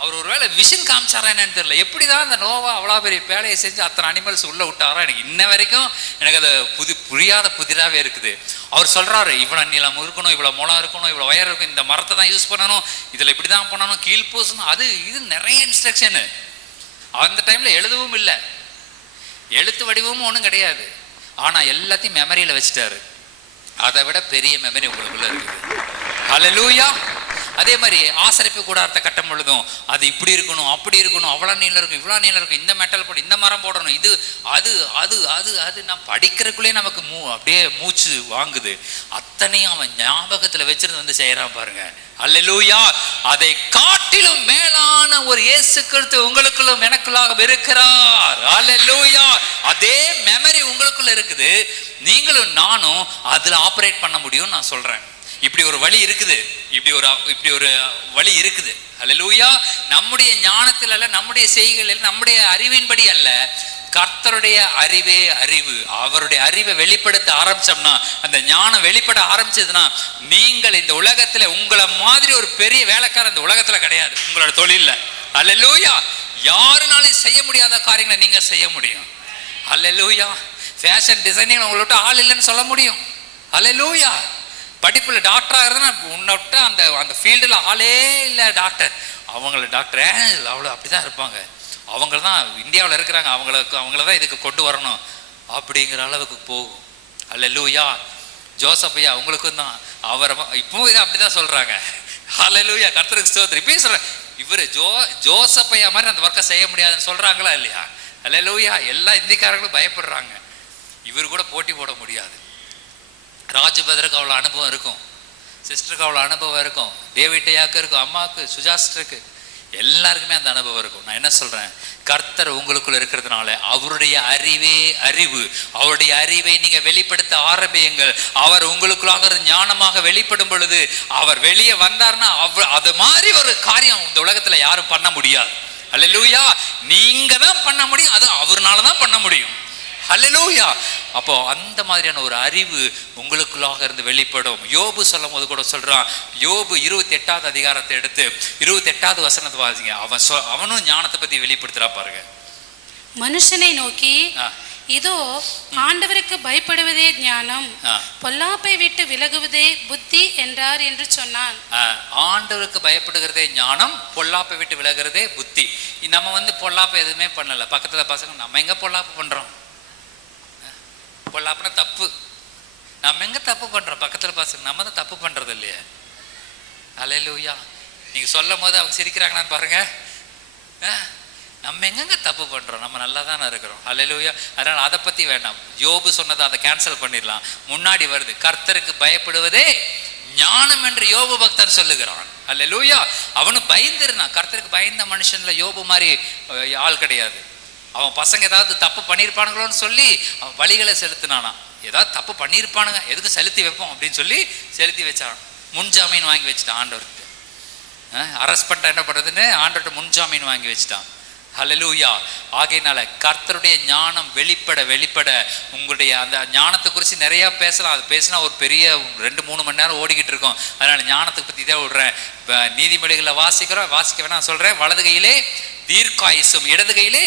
அவர் ஒருவேளை விஷன் காமிச்சாரா என்னன்னு தெரியல. எப்படிதான் அந்த நோவா அவ்வளோ பெரிய பேழையை செஞ்சு அத்தனை அனிமல்ஸ் உள்ள விட்டாரோ எனக்கு இன்ன வரைக்கும் எனக்கு அது புரியாத புதிராகவே இருக்குது. அவர் சொல்றாரு, இவ்வளோ நீளம் இருக்கணும், இவ்வளோ முளம் இருக்கணும், இவ்வளோ உயரம் இருக்கும், இந்த மரத்தை தான் யூஸ் பண்ணணும், இதில் இப்படி தான் பண்ணணும், கீழ் பூசணும், அது இது நிறைய இன்ஸ்ட்ரக்ஷனு. அந்த டைம்ல எழுதவும் இல்லை, எழுத்து வடிவமும் ஒன்றும் கிடையாது. ஆனால் எல்லாத்தையும் மெமரியில் வச்சுட்டாரு. அதை விட பெரிய மெமரி உங்களுக்குள்ள இருக்குது. அல்லேலூயா. அதே மாதிரி ஆசரிப்பு கூடாரத்தை கட்டும் பொழுதும் அது இப்படி இருக்கணும், அப்படி இருக்கணும், அவ்வளோ நீளம் இருக்கும், இவ்வளோ நீளம் இருக்கும், இந்த மெட்டல் போட, இந்த மரம் போடணும், இது அது அது அது அது நான் படிக்கிறதுக்குள்ளே நமக்கு அப்படியே மூச்சு வாங்குது. அத்தனையும் அவன் ஞாபகத்தில் வச்சிருந்து வந்து செய்யறான் பாருங்க. அல்லேலூயா. அதை காட்டிலும் மேலான ஒரு இயேசு கிறிஸ்து உங்களுக்குள்ளும் எனக்குள்ளாக இருக்கிறார். அல்லேலூயா. அதே மெமரி உங்களுக்குள்ள இருக்குது, நீங்களும் நானும் அதுல ஆப்ரேட் பண்ண முடியும். நான் சொல்றேன், இப்படி ஒரு வழி இருக்குது, இப்படி ஒரு வழி இருக்குது. அல்லேலூயா. நம்முடைய ஞானத்தில் அல்ல, நம்முடைய செய்கைகளில், நம்முடைய அறிவின்படி அல்ல, கர்த்தருடைய அறிவே அறிவு. அவருடைய அறிவை வெளிப்படுத்த ஆரம்பிச்சோம்னா, அந்த ஞானம் வெளிப்பட ஆரம்பிச்சதுன்னா, நீங்கள் இந்த உலகத்துல உங்களை மாதிரி ஒரு பெரிய வேலைக்காரர் இந்த உலகத்துல கிடையாது. உங்களோட தொழில்ல அல்லேலூயா யாருனாலும் செய்ய முடியாத காரியங்களை நீங்க செய்ய முடியும். அல்லேலூயா. ஃபேஷன் டிசைனிங் உங்களை விட்டு ஆள் இல்லைன்னு சொல்ல முடியும். அல்லேலூயா. படிப்புல டாக்டரா இருந்தா உன்னை விட்டு அந்த ஃபீல்டுல ஆளே இல்லை டாக்டர், அவங்கள டாக்டர் அவ்வளோ அப்படிதான் இருப்பாங்க, அவங்க தான் இந்தியாவில் இருக்கிறாங்க, அவங்கள தான் இதுக்கு கொண்டு வரணும் அப்படிங்கிற அளவுக்கு போகும். அல்லேலூயா. ஜோசப் ஐயா உங்களுக்கும் தான், அவரை இப்பவும் இதை அப்படிதான் சொல்றாங்க. அல்லேலூயா. கர்த்தருக்கு ஸ்தோத்திரம். இப்பயும் சொல்றேன், இவர் ஜோசப் ஐயா மாதிரி அந்த ஒர்க்கை செய்ய முடியாதுன்னு சொல்றாங்களா இல்லையா? அல்லேலூயா. எல்லா இந்திக்காரங்களும் பயப்படுறாங்க, இவர் கூட போட்டி போட முடியாது. ராஜபதருக்கு அவ்வளோ அனுபவம் இருக்கும், சிஸ்டருக்கு அவ்வளோ அனுபவம் இருக்கும், டேவிட்டையாக்கு இருக்கும், அம்மாவுக்கு, சுஜாஸ்டருக்கு, எல்லாருக்குமே அந்த அனுபவம் இருக்கும். நான் என்ன சொல்றேன், கர்த்தர் உங்களுக்குள்ள இருக்கிறதுனால அவருடைய அறிவே அறிவு, அவருடைய அறிவை நீங்க வெளிப்படுத்த ஆரம்பியுங்கள். அவர் உங்களுக்குள்ளாக ஞானமாக வெளிப்படும் பொழுது அவர் வெளியே வந்தார்னா அது மாதிரி ஒரு காரியம் இந்த உலகத்துல யாரும் பண்ண முடியாது. அல்லேலூயா. நீங்க தான் பண்ண முடியும், அது அவர்னால தான் பண்ண முடியும். அல்லேலூயா. அப்போ அந்த மாதிரியான ஒரு அறிவு உங்களுக்குள்ளாக இருந்து வெளிப்படும். யோபு சொல்லும் போது கூட சொல்றான், யோபு 28வது அதிகாரத்தை எடுத்து 28வது வசனத்தை வாசிங்க. அவனும் ஞானத்தை பத்தி வெளிப்படுத்துறா பாருங்க. மனுஷனை நோக்கி இதோ ஆண்டவருக்கு பயப்படுவதே ஞானம், பொல்லாப்பை விட்டு விலகுவதே புத்தி என்றார் என்று சொன்னான். ஆண்டவருக்கு பயப்படுகிறதே ஞானம், பொல்லாப்பை விட்டு விலகுறதே புத்தி. நம்ம பொல்லாப்பை எதுவுமே பண்ணல. பக்கத்துல பசங்க நம்ம எங்க பொல்லாப்பு பண்றோம்? பொல்லாப்புனா தப்பு. நம்ம எங்க தப்பு பண்றோம்? பக்கத்துல பசங்க நம்ம தான் தப்பு பண்றது இல்லையா? அல்லேலூயா. நீங்க சொல்லும் போது அவங்க சிரிக்கிறாங்களான்னு பாருங்க. நம்ம எங்கெங்க தப்பு பண்றோம்? நம்ம நல்லா தானே இருக்கிறோம். அல்லேலூயா. அதனால அதை பத்தி வேண்டாம். யோபு சொன்னதை அதை கேன்சல் பண்ணிடலாம். முன்னாடி வருது, கர்த்தருக்கு பயப்படுவதே ஞானம் என்று யோபு பக்தர் சொல்லுகிறான். அல்லேலூயா. அவனு பயந்துருந்தான். கர்த்தருக்கு பயந்த மனுஷன்ல யோபு மாதிரி ஆள் கிடையாது. அவன் பசங்க ஏதாவது தப்பு பண்ணியிருப்பானுங்களோன்னு சொல்லி அவன் வழிகளை செலுத்தினானா. ஏதாவது தப்பு பண்ணியிருப்பானுங்க, எதுக்கு செலுத்தி வைப்போம் அப்படின்னு சொல்லி செலுத்தி வச்சான். முன்ஜாமீன் வாங்கி வச்சுட்டான் ஆண்டவர்கிட்ட. அரெஸ்ட் பண்ணிட்டா என்ன பண்ணுறதுன்னு ஆண்டவர்கிட்ட முன்ஜாமீன் வாங்கி வச்சுட்டான். ஹல்லேலூயா. ஆகையினால கர்த்தருடைய ஞானம் வெளிப்பட வெளிப்பட உங்களுடைய அந்த ஞானத்தை குறித்து நிறைய பேசலாம். அது பேசினா ஒரு பெரிய 2-3 மணி நேரம் ஓடிக்கிட்டு இருக்கோம். அதனால ஞானத்தை பற்றி தான் விடுறேன். நீதிமொழிகளை வாசிக்க வேணாம் சொல்றேன். வலது கையிலே தீர்க்காயுசும் இடது கையிலே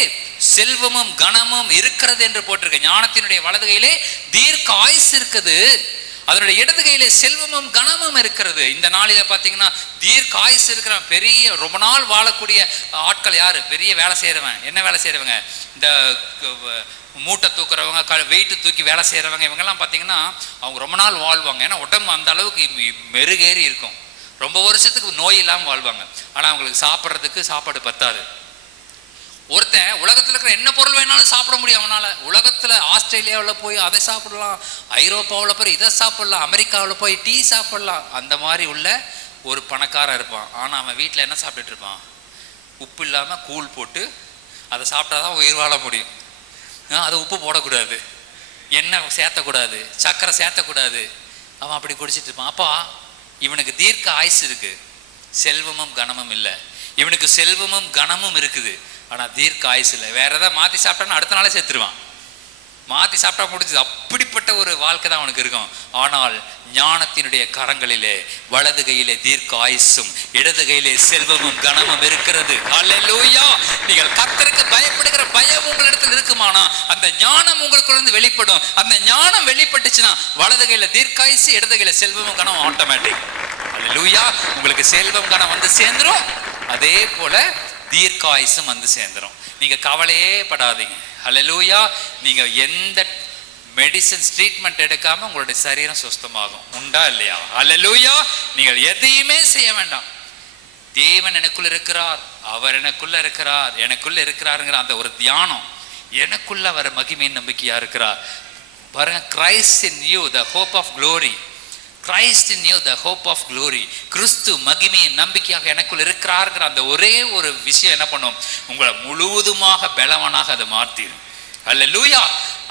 செல்வமும் கனமும் இருக்கிறது என்று போட்டிருக்கு. ஞானத்தினுடைய வலது கையிலே தீர்க்க ஆயுசு இருக்குது, அதனுடைய இடது கையிலே செல்வமும் கனமும் இருக்கிறது. இந்த நாளில பார்த்தீங்கன்னா தீர்க்க ஆயுசு இருக்கிறவன், பெரிய ரொம்ப நாள் வாழக்கூடிய ஆட்கள் யாரு? பெரிய வேலை செய்யறவன். என்ன வேலை செய்யறவங்க? இந்த மூட்டை தூக்குறவங்க, வெயிட்டு தூக்கி வேலை செய்யறவங்க, இவங்கெல்லாம் பார்த்தீங்கன்னா அவங்க ரொம்ப நாள் வாழ்வாங்க. ஏன்னா உடம்பு அந்த அளவுக்கு மெருகேறி இருக்கும். ரொம்ப வருஷத்துக்கு நோய் இல்லாமல் வாழ்வாங்க. ஆனால் அவங்களுக்கு சாப்பிட்றதுக்கு சாப்பாடு பத்தாது. ஒருத்தன் உலகத்தில் இருக்கிற என்ன பொருள் வேணாலும் சாப்பிட முடியும் அவனால. உலகத்தில் ஆஸ்திரேலியாவில் போய் அதை சாப்பிடலாம், ஐரோப்பாவில் போய் இதை சாப்பிடலாம், அமெரிக்காவில் போய் டீ சாப்பிடலாம். அந்த மாதிரி உள்ள ஒரு பணக்காரன் இருப்பான். ஆனால் அவன் வீட்டில் என்ன சாப்பிட்டுட்டு இருப்பான்? உப்பு இல்லாமல் கூழ் போட்டு அதை சாப்பிட்டாதான் உயிர் வாழ முடியும். அதை உப்பு போடக்கூடாது, எண்ணெய் சேர்த்தக்கூடாது, சர்க்கரை சேர்த்தக்கூடாது. அவன் அப்படி குடிச்சிட்டு இருப்பான். அப்பா இவனுக்கு தீர்க்க ஆயுசு இருக்கு, செல்வமும் கனமும் இல்லை. இவனுக்கு செல்வமும் கனமும் இருக்குது, ஆனால் தீர்க்க ஆயுசு இல்லை. வேற ஏதாவது மாற்றி சாப்பிட்டான்னு அடுத்த நாளே செத்துருவான். மாற்றி சாப்பிட்டா முடிஞ்சது. அப்படிப்பட்ட ஒரு வாழ்க்கை தான் அவனுக்கு இருக்கும். ஆனால் ஞானத்தினுடைய கரங்களிலே வலது கையிலே தீர்க்க ஆயுசும் இடது கையிலே செல்வமும் கனமும் இருக்கிறது. அல்லேலூயா. நீங்கள் கர்த்தருக்கு பயப்படுகிற பயம் உங்களிடத்தில் இருக்குமானா அந்த ஞானம் உங்களுக்குள்ள வெளிப்படும். அந்த ஞானம் வெளிப்பட்டுச்சுன்னா வலது கையில தீர்க்க ஆயுசு, இடது கையில செல்வமும் கனம் ஆட்டோமேட்டிக். அல்லேலூயா. உங்களுக்கு செல்வம் கனம் வந்து சேர்ந்துரும், அதே போல தீர்க்காயுசும் வந்து சேர்ந்துரும். நீங்க கவலையே படாதீங்க. அல்லேலூயா. நீங்க எந்த மெடிசன்ஸ் ட்ரீட்மெண்ட் எடுக்காம உங்களுடைய சரீரம் சுஸ்தமாகும். உண்டா இல்லையா? அல்லேலூயா. நீங்கள் எதையுமே செய்ய வேண்டாம். தேவன் எனக்குள்ள இருக்கிறார், அவர் எனக்குள்ள இருக்கிறார், எனக்குள்ள இருக்கிறாருங்கிற அந்த ஒரு தியானம், எனக்குள்ள வர மகிமையின் நம்பிக்கையா இருக்கிறார் பாருங்க. Christ in you the hope of glory. Christ in you the hope of glory. கிறிஸ்து மகிமையின் நம்பிக்கையாக எனக்குள் இருக்கிறார்ங்கிற அந்த ஒரே ஒரு விஷயம் என்ன பண்ணும்? உங்களை முழுவதுமாக பலவனாக அதை மாற்றிடும். அல்லேலூயா.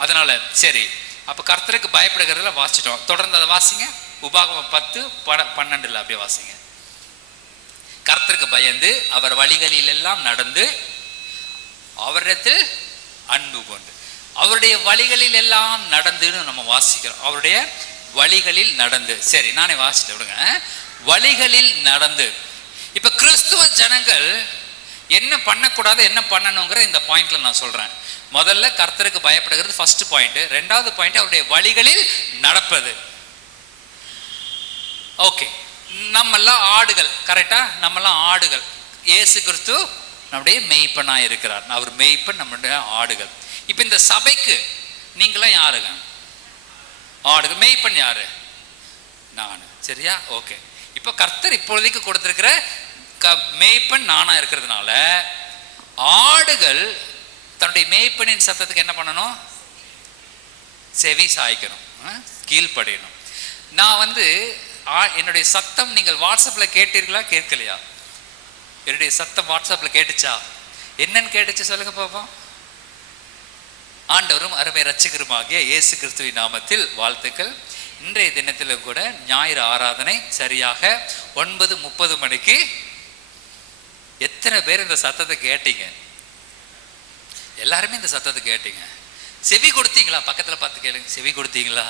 அதனால சரி, அப்ப கர்த்தருக்கு பயப்படுகிறதுல வாசிச்சிட்டோம். தொடர்ந்து அதை வாசிங்க. உபாகமம் 10:12 அப்படியே வாசிங்க. கர்த்தருக்கு பயந்து அவர் வழிகளில் எல்லாம் நடந்து அவரிடத்தில் அன்பு கொண்டு. அவருடைய வழிகளில் எல்லாம் நடந்துன்னு நம்ம வாசிக்கிறோம். அவருடைய வழிகளில் நடந்து. சரி, நானே வாசிட்டு விடுங்க. வழிகளில் நடந்து. இப்ப கிறிஸ்துவ ஜனங்கள் என்ன பண்ணக்கூடாது, என்ன பண்ணணுங்கிற இந்த பாயிண்ட்ல நான் சொல்றேன். முதல்ல கர்த்தருக்கு பயப்படுகிறது ஃபர்ஸ்ட் பாயிண்ட். ரெண்டாவது பாயிண்ட் அவருடைய வழிகளில் நடப்பது. ஓகே, நம்மெல்லாம் ஆடுகள், கரெக்டா? நம்மெல்லாம் ஆடுகள். இயேசு கிறிஸ்து நம்முடைய மெய்ப்பனா இருக்கிறார். அவர் மெய்ப்பன், நம்முடைய ஆடுகள். இப்ப இந்த சபைக்கு நீங்களாம் யாருங்க? ஆடுகள். மெய்ப்பன் யாரு? நான். சரியா? ஓகே. இப்ப கர்த்தர் இப்பொழுதைக்கு கொடுத்திருக்கிற மேய்ப்பன் நானா இருக்கிறதுனால ஆடுகள் தன்னுடைய மேய்ப்பனின் சத்தத்துக்கு என்ன பண்ணணும்? செவி சாய்க்கணும், கீழ்ப்படியணும். நான் என்னுடைய சத்தம் நீங்கள் வாட்ஸ்அப்ல கேட்டீர்களா, கேட்கலையா? என்னுடைய சத்தம் வாட்ஸ்அப்ல கேட்டுச்சா? என்னன்னு கேட்டுச்சு சொல்லுங்க பாப்போம். ஆண்டவரும் அருமை ரட்சகருமாகிய இயேசு கிறிஸ்துவின் நாமத்தில் வாழ்த்துக்கள். இன்றைய தினத்திலும் கூட ஞாயிறு ஆராதனை சரியாக 9:30 மணிக்கு. எத்தனை பேர் இந்த சத்தத்தை கேட்டீங்க? எல்லாருமே இந்த சத்தத்தை கேட்டீங்க. செவி கொடுத்தீங்களா? பக்கத்துல பார்த்து கேளுங்க, செவி கொடுத்தீங்களா?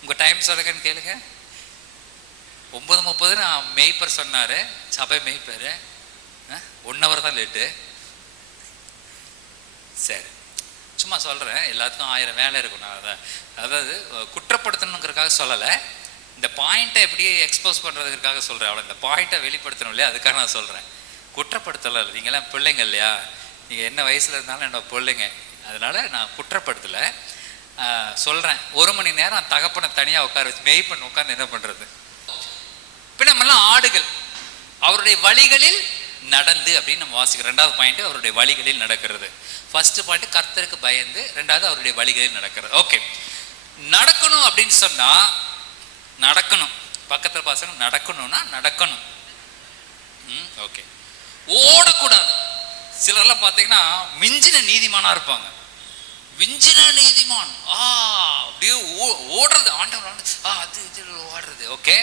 உங்க டைம் சொல்லுங்கன்னு கேளுங்க. 9:30 நான் மேய்ப்பர் சொன்னாரு, சபை மேய்ப்பர். 1 hour தான் லேட்டு. சரி, சும்மா சொல்கிறேன், எல்லாத்துக்கும் 1000 வேலை இருக்கும். நான் அதாவது குற்றப்படுத்தணுங்கிறதுக்காக சொல்லலை, இந்த பாயிண்ட்டை எப்படியே எக்ஸ்போஸ் பண்ணுறதுக்காக சொல்கிறேன். அவ்வளோ, இந்த பாயிண்ட்டை வெளிப்படுத்தணும் இல்லையா, அதுக்காக நான் சொல்கிறேன். குற்றப்படுத்தலை. நீங்களாம் பிள்ளைங்க இல்லையா? நீங்கள் என்ன வயசில் இருந்தாலும் என்னோட பிள்ளைங்க, அதனால் நான் குற்றப்படுத்தலை சொல்கிறேன். 1 மணி நேரம் தகப்பனை தனியாக உட்கார வச்சு மேய்ப்பன் உட்காந்து என்ன பண்ணுறது? இப்போ நம்மெல்லாம் ஆடுகள், அவருடைய வழிகளில் நடந்து அப்படின்னு நம்ம வாசிக்கிறோம். 2வது பாயிண்ட் அவருடைய வழிகளில் நடக்கிறது. ஃபர்ஸ்ட் பாயிண்ட் கர்த்தருக்கு பயந்து, 2வது அவருடைய வழிகளில் நடக்கிறது. ஓகே, நடக்கணும் அப்படின்னு சொன்னா நடக்கணும். பக்கத்துல பசங்க நடக்கணும்னா நடக்கணும். ஓகே, ஓடக்கூடாது. சிலர்லாம் பார்த்தீங்கன்னா மிஞ்சின நீதிமானா இருப்பாங்க. மிஞ்சின நீதிமான் அப்படியே ஓடுறது, ஆண்டவர் அது இது ஓடுறது. ஓகே,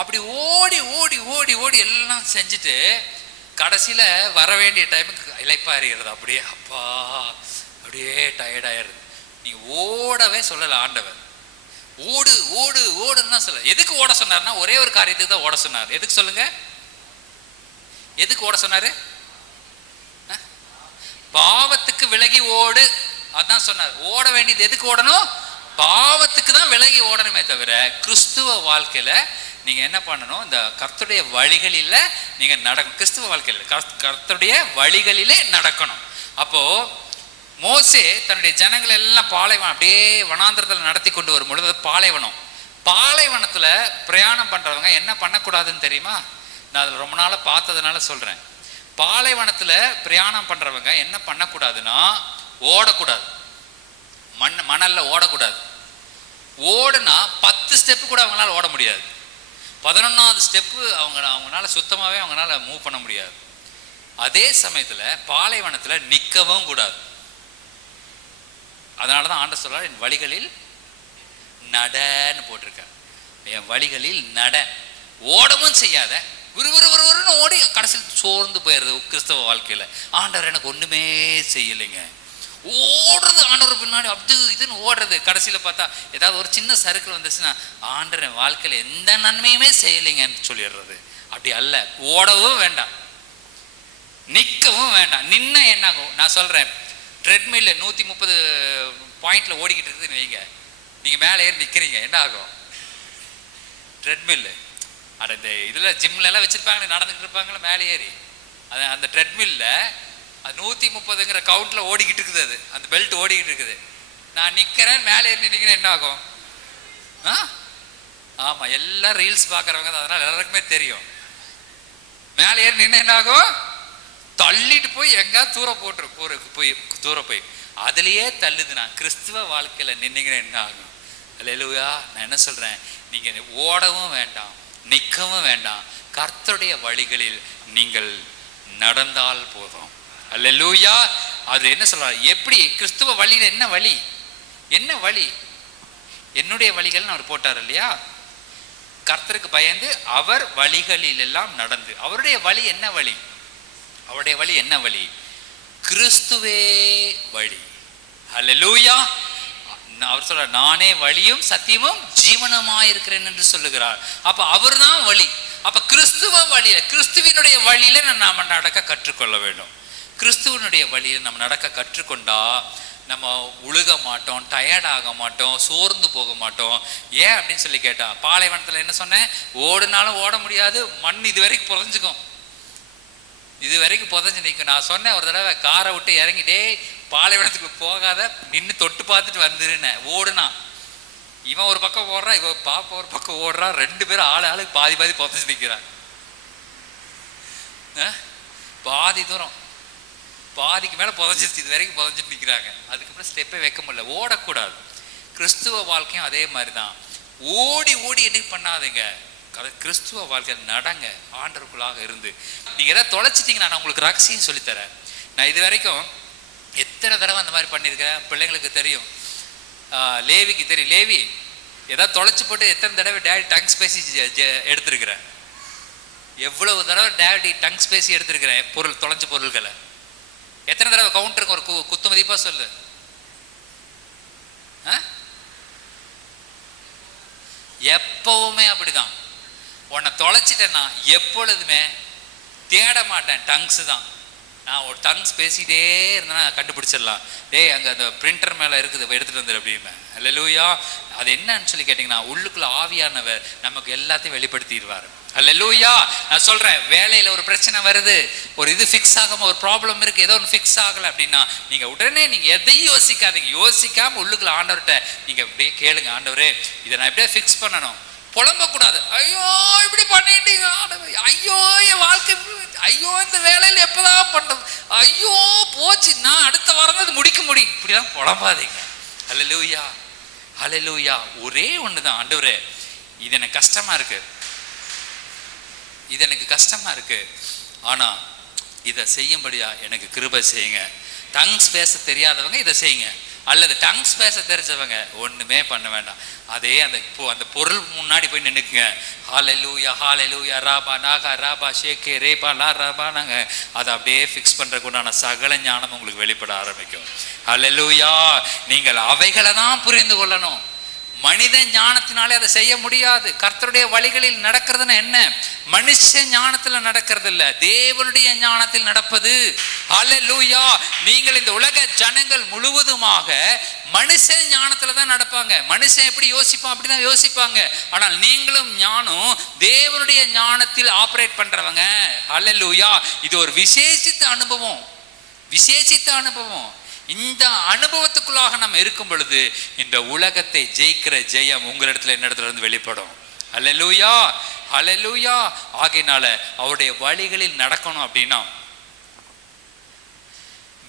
அப்படி ஓடி ஓடி ஓடி ஓடி எல்லாம் செஞ்சுட்டு கடைசியில வர வேண்டிய டைமுக்கு இளைப்பாறிடுறது. அப்படியே அப்பா அப்படியே டயர்டாயிருது. நீ ஓடவே சொல்லல ஆண்டவர். ஓடு ஓடு ஓடுன்னு தான் சொல்ல. எதுக்கு ஓட சொன்னார்னா ஒரே ஒரு காரியத்துக்கு தான் ஓட சொன்னார். எதுக்கு சொல்லுங்க? எதுக்கு ஓட சொன்னாரு? பாவத்துக்கு விலகி ஓடு, அதான் சொன்னார். ஓட வேண்டியது எதுக்கு ஓடணும்? பாவத்துக்கு தான் விலகி ஓடணுமே தவிர கிறிஸ்துவ வாழ்க்கையில நீங்க என்ன பண்ணணும்? இந்த கர்த்தருடைய வழிகளில நீங்க நடக்கணும். கிறிஸ்துவ வாழ்க்கையில கர்த்தருடைய வழிகளிலே நடக்கணும். அப்போ மோசே தன்னுடைய ஜனங்கள் எல்லாம் பாலைவனம் அப்படியே வனாந்திரத்தில் நடத்தி கொண்டு வரும் பொழுது, பாலைவனத்துல பிரயாணம் பண்றவங்க என்ன பண்ணக்கூடாதுன்னு தெரியுமா? நான் அதில் ரொம்ப நாளா பார்த்ததுனால சொல்றேன். பாலைவனத்துல பிரயாணம் பண்றவங்க என்ன பண்ணக்கூடாதுன்னா ஓடக்கூடாது. மணல்ல ஓடக்கூடாது. ஓடுனா 10 ஸ்டெப்பு கூட அவங்களால ஓட முடியாது. 11வது ஸ்டெப்பு அவங்களால சுத்தமாவே அவங்களால மூவ் பண்ண முடியாது. அதே சமயத்துல பாலைவனத்துல நிற்கவும் கூடாது. அதனாலதான் ஆண்டவர் சொல்றார், என் வழிகளில் நடன்னு போட்டிருக்க. என் வழிகளில் நட. ஓடவும் செய்யாத, விறுவிறுன்னு ஓடி கடைசியில் சோர்ந்து போயிடுது கிறிஸ்தவ வாழ்க்கையில. ஆண்டவர் எனக்கு ஒண்ணுமே செய்யலைங்க. ஓடுறது ஆண்டவர் பின்னாடி அப்படி இதுன்னு ஓடுறது. கடைசியில பார்த்தா ஏதாவது ஒரு சின்ன சறுக்கல் வந்துச்சுன்னா ஆண்டவர் என் வாழ்க்கையில எந்த நன்மையுமே செய்யலைங்கன்னு சொல்லிடுறது. அப்படி அல்ல. ஓடவும் வேண்டாம், நிற்கவும் வேண்டாம். நின்ன என்ன ஆகும்? நான் சொல்றேன், ட்ரெட்மில்ல 130 பாயிண்ட்ல ஓடிக்கிட்டு இருக்குதுன்னு வைங்க, நீங்க மேலே ஏறி நிக்கிறீங்க, என்ன ஆகும்? ட்ரெட்மில்லு இந்த இதுல ஜிம்ல எல்லாம் வச்சிருப்பாங்க, நடந்துகிட்டு இருப்பாங்களா மேலே ஏறி, அந்த ட்ரெட்மில்ல 130ங்கிற கவுண்ட்ல ஓடிக்கிட்டு இருக்குது. அது அந்த பெல்ட் ஓடிக்கிட்டு இருக்குது. நான் நிக்கிறேன், மேலே ஏறி நினைக்கிறேன், என்ன ஆகும்? ஆமா, எல்லாம் ரீல்ஸ் பாக்குறவங்க தான், அதனால எல்லாருக்குமே தெரியும். மேலே ஏறி நின்று என்ன ஆகும்? தள்ளிட்டு போய் எங்க தூர போய் அதுலயே தள்ளுதுன்னா கிறிஸ்துவ வாழ்க்கையில நின்னீங்கன்னா என்ன ஆகும்? அல்லேலூயா. நான் என்ன சொல்றேன், நீங்க ஓடவும் வேண்டாம், நிற்கவும் வேண்டாம். கர்த்தருடைய வழிகளில் நீங்கள் நடந்தால் போதும். அல்லேலூயா. அது என்ன சொல்றாரு? எப்படி கிறிஸ்துவ வழியில என்ன வழி? என்ன வழி? என்னுடைய வழிகள் அவர் போட்டார் இல்லையா? கர்த்தருக்கு பயந்து அவர் வழிகளில் எல்லாம் நடந்து. அவருடைய வழி என்ன வழி? அவருடைய வழி என்ன வழி? கிறிஸ்துவே வழி. அல்லேலூயா. அவர் சொல்றார், நானே வழியும் சத்தியமும் ஜீவனமாயிருக்கிறேன் என்று சொல்லுகிறார். அப்ப அவர் தான் வழி. அப்ப கிறிஸ்துவ வழியில, கிறிஸ்துவினுடைய வழியில நாம நடக்க கற்றுக்கொள்ள வேண்டும். கிறிஸ்துவனுடைய வழியில நம்ம நடக்க கற்றுக்கொண்டா நம்ம உழுக மாட்டோம், டயர்ட் ஆக மாட்டோம், சோர்ந்து போக மாட்டோம். ஏன் அப்படின்னு சொல்லி கேட்டா, பாலைவனத்துல என்ன சொன்னேன்? ஓடுனாலும் ஓட முடியாது, மண் இது வரைக்கும் புதஞ்சுக்கும், இது வரைக்கும் புதஞ்சு நிற்கும். நான் சொன்னேன் ஒரு தடவை, காரை விட்டு இறங்கிட்டே பாலைவனத்துக்கு போகாத, நின்று தொட்டு பார்த்துட்டு வந்துருன்னேன். ஓடுனா இவன் ஒரு பக்கம் ஓடுறான், இவன் பாப்பா ஒரு பக்கம் ஓடுறான், 2 பேரும் ஆளுக்கு பாதி புதஞ்சு நிற்கிறான். பாதி தூரம், பாதிக்கு மேல புதஞ்சிருச்சு, இது வரைக்கும் புதஞ்சிட்டு நிற்கிறாங்க. அதுக்கப்புறம் ஸ்டெப்பே வைக்க முடியல. ஓடக்கூடாது. கிறிஸ்துவ வாழ்க்கையும் அதே மாதிரிதான். ஓடி ஓடி என்ன பண்ணாதீங்க. கிறிஸ்துவ வாழ்க்கையில் நடங்க, ஆண்டவருக்குள்ளாக இருந்து. நீங்கள் எதாவது தொலைச்சிட்டிங்கன்னா நான் உங்களுக்கு ரகசியம் சொல்லித்தரேன். நான் இது வரைக்கும் எத்தனை தடவை அந்த மாதிரி பண்ணியிருக்கிறேன், பிள்ளைங்களுக்கு தெரியும், லேவிக்கு தெரியும். லேவி ஏதாவது தொலைச்சி போட்டு எத்தனை தடவை டேடி டங்ஸ் பேசி எடுத்திருக்கிறேன், எவ்வளவு தடவை டேடி டங்ஸ் பேசி எடுத்திருக்கிறேன் பொருள், தொலைச்ச பொருள்களை. எத்தனை தடவை கவுண்டருக்கு ஒரு குத்து மதிப்பாக சொல்லு. எப்பவுமே அப்படிதான். உன்னை தொலைச்சிட்டேன்னா எப்பொழுதுமே தேட மாட்டேன், டங்ஸ் தான். நான் ஒரு டங்ஸ் பேசிகிட்டே இருந்தேன்னா கண்டுபிடிச்சிடலாம். டேய் அங்கே அந்த பிரிண்டர் மேலே இருக்குது, எடுத்துகிட்டு வந்துடு அப்படிம்பேன். அல்லேலூயா. அது என்னன்னு சொல்லி கேட்டிங்கன்னா, உள்ளுக்குள்ள ஆவியானவர் நமக்கு எல்லாத்தையும் வெளிப்படுத்திடுவார். அல்லேலூயா. நான் சொல்கிறேன், வேலையில் ஒரு பிரச்சனை வருது, ஒரு இது ஃபிக்ஸ் ஆகாமல் ஒரு ப்ராப்ளம் இருக்குது, ஏதோ ஒன்று ஃபிக்ஸ் ஆகலை அப்படின்னா நீங்கள் உடனே நீங்கள் எதையும் யோசிக்காதீங்க. யோசிக்காமல் உள்ளுக்குள்ள ஆண்டவர்கிட்ட நீங்கள் அப்படியே கேளுங்க, ஆண்டவரே இதை நான் எப்படியே ஃபிக்ஸ் பண்ணணும். புலம்பக்கூடாது, ஐயோ இப்படி பண்ணிட்டீங்க, ஐயோ என் வாழ்க்கை, ஐயோ இந்த வேலையில் எப்போதான் பண்ணுறது, ஐயோ போச்சு, நான் அடுத்த வாரம் அது முடிக்க முடியும், இப்படிதான் புலம்பாதீங்க. அல்லேலூயா, அல்லேலூயா. ஒரே ஒன்று தான், ஆண்டவரே இது எனக்கு கஷ்டமாக இருக்குது, இது எனக்கு கஷ்டமாக இருக்குது, ஆனால் இதை செய்யும்படியா எனக்கு கிருபை செய்யுங்க. டங்ஸ் பேச தெரியாதவங்க இதை செய்யுங்க, அல்லது டங்ஸ் பேச தெரிஞ்சவங்க ஒன்றுமே பண்ண வேண்டாம். அதே அந்த பொருள் முன்னாடி போய் நின்றுக்குங்க. ஹalleluya ஹalleluya ராபா நாகா ராபா ஷேகே ரேபா லா ராபா நாங்கள் அதை அப்படியே ஃபிக்ஸ் பண்ணுறதுக்கு உண்டான சகல ஞானம் உங்களுக்கு வெளிப்பட ஆரம்பிக்கும். ஹalleluya. நீங்கள் அவைகளை தான் புரிந்து கொள்ளணும். மனித ஞானத்தினாலே அதை செய்ய முடியாது. கர்த்தருடைய வழிகளில் நடக்கிறதுன்னு என்ன? மனுஷ ஞானத்துல நடக்கிறது இல்ல, தேவனுடைய ஞானத்தில் நடப்பது. ஹல்லேலூயா. நீங்கள் இந்த உலக ஜனங்கள் முழுவதுமாக மனுஷ ஞானத்துல தான் நடப்பாங்க. மனுஷன் எப்படி யோசிப்பான் அப்படிதான் யோசிப்பாங்க. ஆனால் நீங்களும் ஞானம் தேவனுடைய ஞானத்தில் ஆபரேட் பண்றவங்க. ஹல்லேலூயா. இது ஒரு விசேஷித்த அனுபவம், விசேஷித்த அனுபவம். இந்த அனுபவத்துக்குள்ளாக நம்ம இருக்கும் பொழுது இந்த உலகத்தை ஜெயிக்கிற ஜெயம் உங்களிடத்துல என்னிடத்துல இருந்து வெளிப்படும். ஹல்லேலூயா, ஹல்லேலூயா. ஆகையினால அவருடைய வழிகளில் நடக்கணும் அப்படின்னா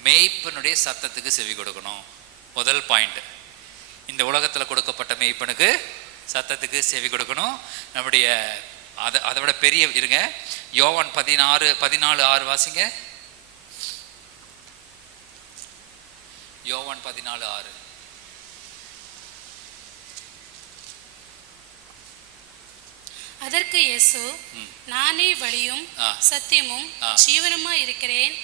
மேய்ப்பனுடைய சத்தத்துக்கு செவி கொடுக்கணும். முதல் பாயிண்ட், இந்த உலகத்துல கொடுக்கப்பட்ட மேய்ப்பனுக்கு சத்தத்துக்கு செவி கொடுக்கணும். நம்முடைய அதை விட பெரிய இருங்க, யோவான் 14:6 வாசிங்க. யோவான் 14:6. அதற்கு இயேசு, நானே வழியும் சத்தியமும் ஜீவனுமா இருக்கிறேன்,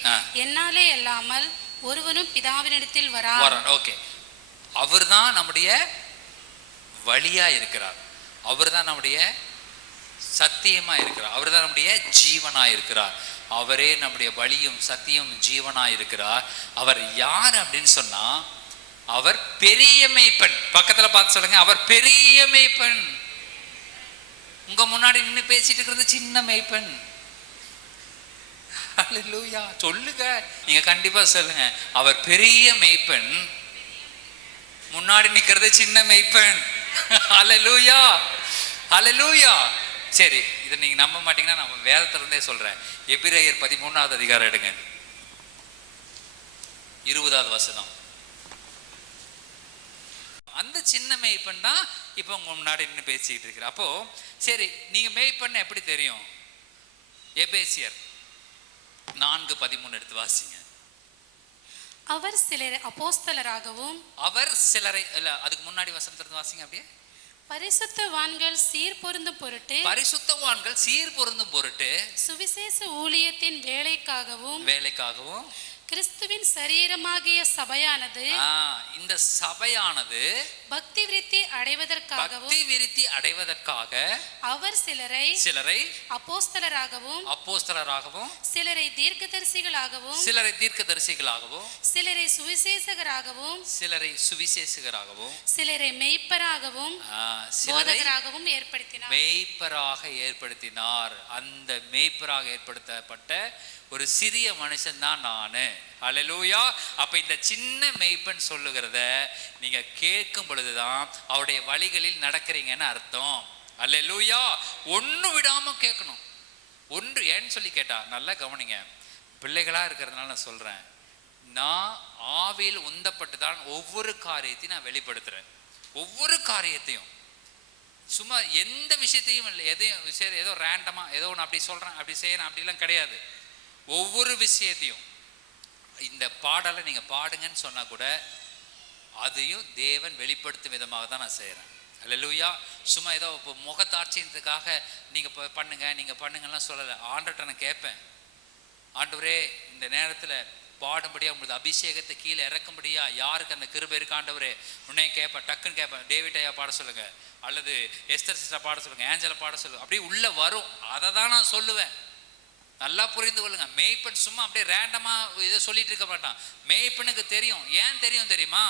என்னாலே அல்லாமல் ஒருவனும் பிதாவினிடத்தில் வரான். ஓகே, அவர் தான் நம்முடைய வழியா இருக்கிறார், அவர் தான் நம்முடைய சத்தியமா இருக்கிறார், அவர் தான் நம்முடைய ஜீவனா இருக்கிறார். அவரே நம்முடைய வழியும் சத்தியம் ஜீவனா இருக்கிறார். அவர் யார் அப்படின்னு சொன்னா, அவர் பெரிய மேய்ப்பன். பக்கத்துல பார்த்து சொல்லுங்க, அவர் பெரிய மேய்ப்பன். உங்க முன்னாடி நின்று பேசிட்டு இருக்கிறது சின்ன மேய்ப்பன். ஹல்லேலூயா. சொல்லுங்க, நீங்க கண்டிப்பா சொல்லுங்க, அவர் பெரிய மேய்ப்பன், முன்னாடி நிக்கிறது சின்ன மேய்ப்பன். ஹல்லேலூயா, ஹல்லேலூயா. சரி, இதை நீங்க நம்ப மாட்டீங்கன்னா நம்ம வேதத்திலிருந்தே சொல்றேன். எபிரேயர் 13வது அதிகாரம் எடுங்க, 20வது வசனம். அந்த சின்ன மேய்ப்பன் தான் இப்போ உங்க முன்னாடி நின்று பேசிக்கிட்டு இருக்கிற. அப்போ சரி, நீங்க மேய்ப்பன் எப்படி தெரியும்? எபேசியர் 4:13 எடுத்து வாசிங்க. அவர் சிலரை அப்போஸ்தலராகவும், அவர் சிலரை இல்ல, அதுக்கு முன்னாடி வசனத்திலிருந்து வாசிங்க அப்படியே. பரிசுத்தவான்கள் சீர் பொருந்தும் பொருட்டு, பரிசுத்தவான்கள் சீர் பொருந்தும் பொருட்டு, சுவிசேஷ ஊழியத்தின் வேலைக்காகவும் கிறிஸ்துவின் சரீரமாகிய சபையானது, இந்த சபையானது பக்தி விருத்தி அடைவதற்காக அவர் சிலரை அப்போஸ்தலராகவும் சிலரை தீர்க்கதரிசிகளாகவும் சிலரை சுவிசேஷகராகவும் சிலரை மெய்ப்பராகவும் போதகராகவும் ஏற்படுத்தினார். அந்த மெய்ப்பராக ஏற்படுத்தப்பட்ட ஒரு சிறிய மனுஷன் தான் நானு. ஹல்லேலூயா. அப்ப இந்த சின்ன மெய்ப்பன் சொல்லுகிறத நீங்க கேட்கும் பொழுதுதான் அவருடைய வழிகளில் நடக்கிறீங்கன்னு அர்த்தம். ஹல்லேலூயா. ஒண்ணு விடாம கேட்கணும். ஒன்று ஏன்னு சொல்லி கேட்டா நல்லா கவனிங்க, பிள்ளைகளா இருக்கிறதுனால நான் சொல்றேன், நான் ஆவியில் உந்தப்பட்டு தான் ஒவ்வொரு காரியத்தையும் நான் வெளிப்படுத்துறேன். ஒவ்வொரு காரியத்தையும் சும்மா எந்த விஷயத்தையும் இல்லை, எதையும் சரி ஏதோ ரேண்டமா ஏதோ ஒன்று அப்படி சொல்றேன் அப்படி செய்யறேன் அப்படிலாம் கிடையாது. ஒவ்வொரு விஷயத்தையும் இந்த பாடலை நீங்க பாடுங்கன்னு சொன்னா கூட அதையும் தேவன் வெளிப்படுத்தும் விதமாக தான் நான் செய்யறேன். அல்லேலூயா. சும்மா ஏதோ இப்போ முகத்தாட்சியத்துக்காக நீங்க பண்ணுங்க நீங்க பண்ணுங்கலாம் சொல்லலை. ஆண்டவர்கிட்ட நான் கேட்பேன், ஆண்டவரே இந்த நேரத்தில் பாடும்படியா உங்களுக்கு அபிஷேகத்தை கீழே இறக்கும்படியா யாருக்கு அந்த கிருபை இருக்கு ஆண்டவரே உடனே கேட்பேன். டக்குன்னு கேட்பேன், டேவிட் ஐயா பாட சொல்லுங்க, அல்லது எஸ்தர் சிஸ்டர் பாட சொல்லுங்க, ஏஞ்சலை பாட சொல்லுங்க. அப்படியே உள்ள வரும், அதை தான் நான் சொல்லுவேன். நல்லா புரிந்து கொள்ளுங்க. மேய்ப்பன் சும்மா அப்படியே ரேண்டமா இதை சொல்லிட்டு இருக்க மாட்டான். மேய்ப்பனுக்கு தெரியும். ஏன் தெரியும் தெரியுமா?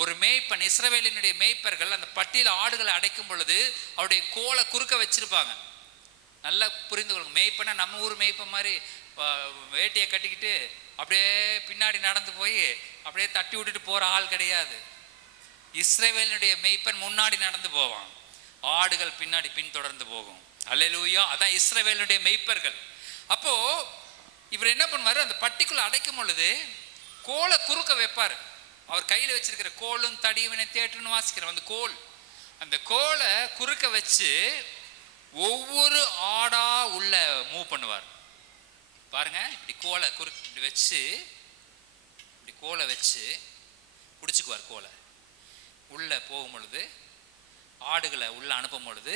ஒரு மேய்ப்பன், இஸ்ரவேலினுடைய மேய்ப்பர்கள் அந்த பட்டியல ஆடுகளை அடைக்கும் பொழுது அவருடைய கோலை குறுக்க வச்சிருப்பாங்க. நல்லா புரிந்து கொள்ளுங்க. மேய்ப்பனா நம்ம ஊர் மேய்ப்பன் மாதிரி வேட்டியை கட்டிக்கிட்டு அப்படியே பின்னாடி நடந்து போய் அப்படியே தட்டி விட்டுட்டு போற ஆள் கிடையாது. இஸ்ரவேலினுடைய மேய்ப்பன் முன்னாடி நடந்து போவான், ஆடுகள் பின்னாடி பின்தொடர்ந்து போகும். அல்லேலூயா. அதான் இஸ்ரவேலினுடைய மேய்ப்பர்கள். அப்போ இவர் என்ன பண்ணுவாரு, அந்த பட்டிக்குள்ள அடைக்கும் பொழுது கோலை குறுக்க வைப்பாரு. அவர் கையில வச்சிருக்கிற கோலும் தடியவனை தேற்றுன்னு வாசிக்கிறோம். அந்த கோல், அந்த கோலை குறுக்க வச்சு ஒவ்வொரு ஆடா உள்ள மூவ் பண்ணுவார். பாருங்க, இப்படி கோலை குறுக்க இப்படி வச்சு இப்படி கோலை வச்சு பிடிச்சிக்குவார். கோலை உள்ள போகும் பொழுது ஆடுகளை உள்ள அனுப்பும் பொழுது